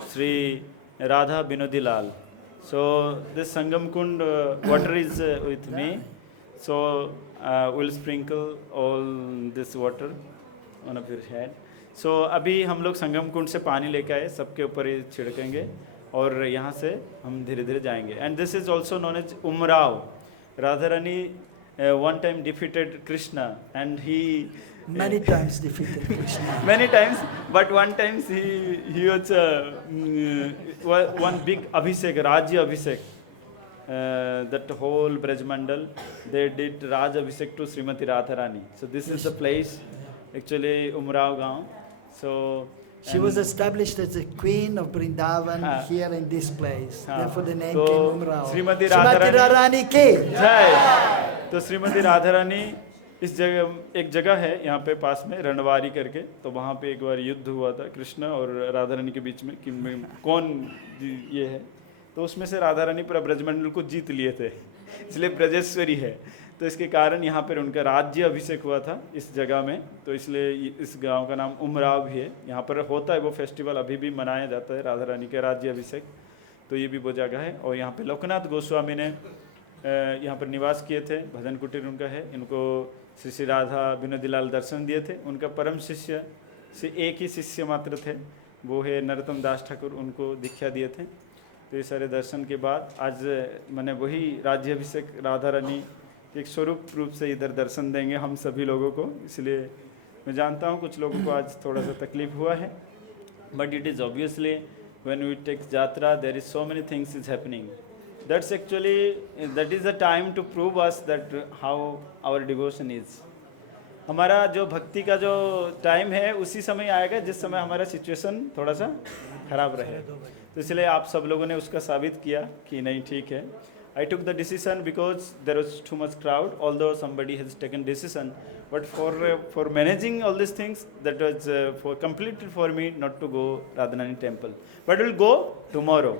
Sri Radha Binodilal. So this Sangam Kund water is with me, so we'll sprinkle all this water on of your head. So अभी हम लोग संगम कुंड से पानी लेके आए, सबके ऊपर ये छिड़केंगे और यहाँ से हम धीरे धीरे जाएंगे. And this is also known as Umrao. Radharani one time defeated Krishna, and he Many times defeated Krishna. many times, But one time he was one big Abhishek, Rajya Abhishek. That whole Braj Mandal, they did Raj Abhishek to Srimati Radharani. So this is the place, actually Umrao Gaon. So She was established as the queen of Vrindavan here in this place. Therefore the name So, came Umrao. Srimati Radharani ki जय। तो श्रीमती राधारानी इस जगह एक जगह है यहाँ पे पास में रणवारी करके, तो वहाँ पे एक बार युद्ध हुआ था कृष्ण और राधा रानी के बीच में कि कौन ये है, तो उसमें से राधा रानी पूरा ब्रजमंडल को जीत लिए थे, इसलिए ब्रजेश्वरी है। तो इसके कारण यहाँ पर उनका राज्य अभिषेक हुआ था इस जगह में, तो इसलिए इस गांव का नाम उमराव भी है। यहाँ पर होता है वो फेस्टिवल, अभी भी मनाया जाता है राधा रानी का राज्य अभिषेक, तो ये भी वो जगह है। और यहाँ पे लोकनाथ गोस्वामी ने यहाँ पर निवास किए थे, भजन कुटीर उनका है। इनको श्री श्री राधा विनोदीलाल दर्शन दिए थे। उनका परम शिष्य से एक ही शिष्य मात्र थे, वो है नरोत्तम दास ठाकुर, उनको दीक्षा दिए थे। तो ये सारे दर्शन के बाद आज मैंने वही राज्याभिषेक राधा रानी एक स्वरूप रूप से इधर दर्शन देंगे हम सभी लोगों को। इसलिए मैं जानता हूँ कुछ लोगों को आज थोड़ा सा तकलीफ हुआ है, but it is obviously when we take yatra there is so many things is happening. That's actually, that is the time to prove us that how our devotion is. हमारा जो भक्ति का जो टाइम है उसी समय आएगा जिस समय हमारा सिचुएशन थोड़ा सा खराब रहे। तो इसलिए आप सब लोगों ने उसका साबित किया कि नहीं ठीक है। I took the decision because there was too much crowd, although somebody has taken decision. But for managing all these things, that was for completely for me not to go Radharani temple. But we'll go tomorrow.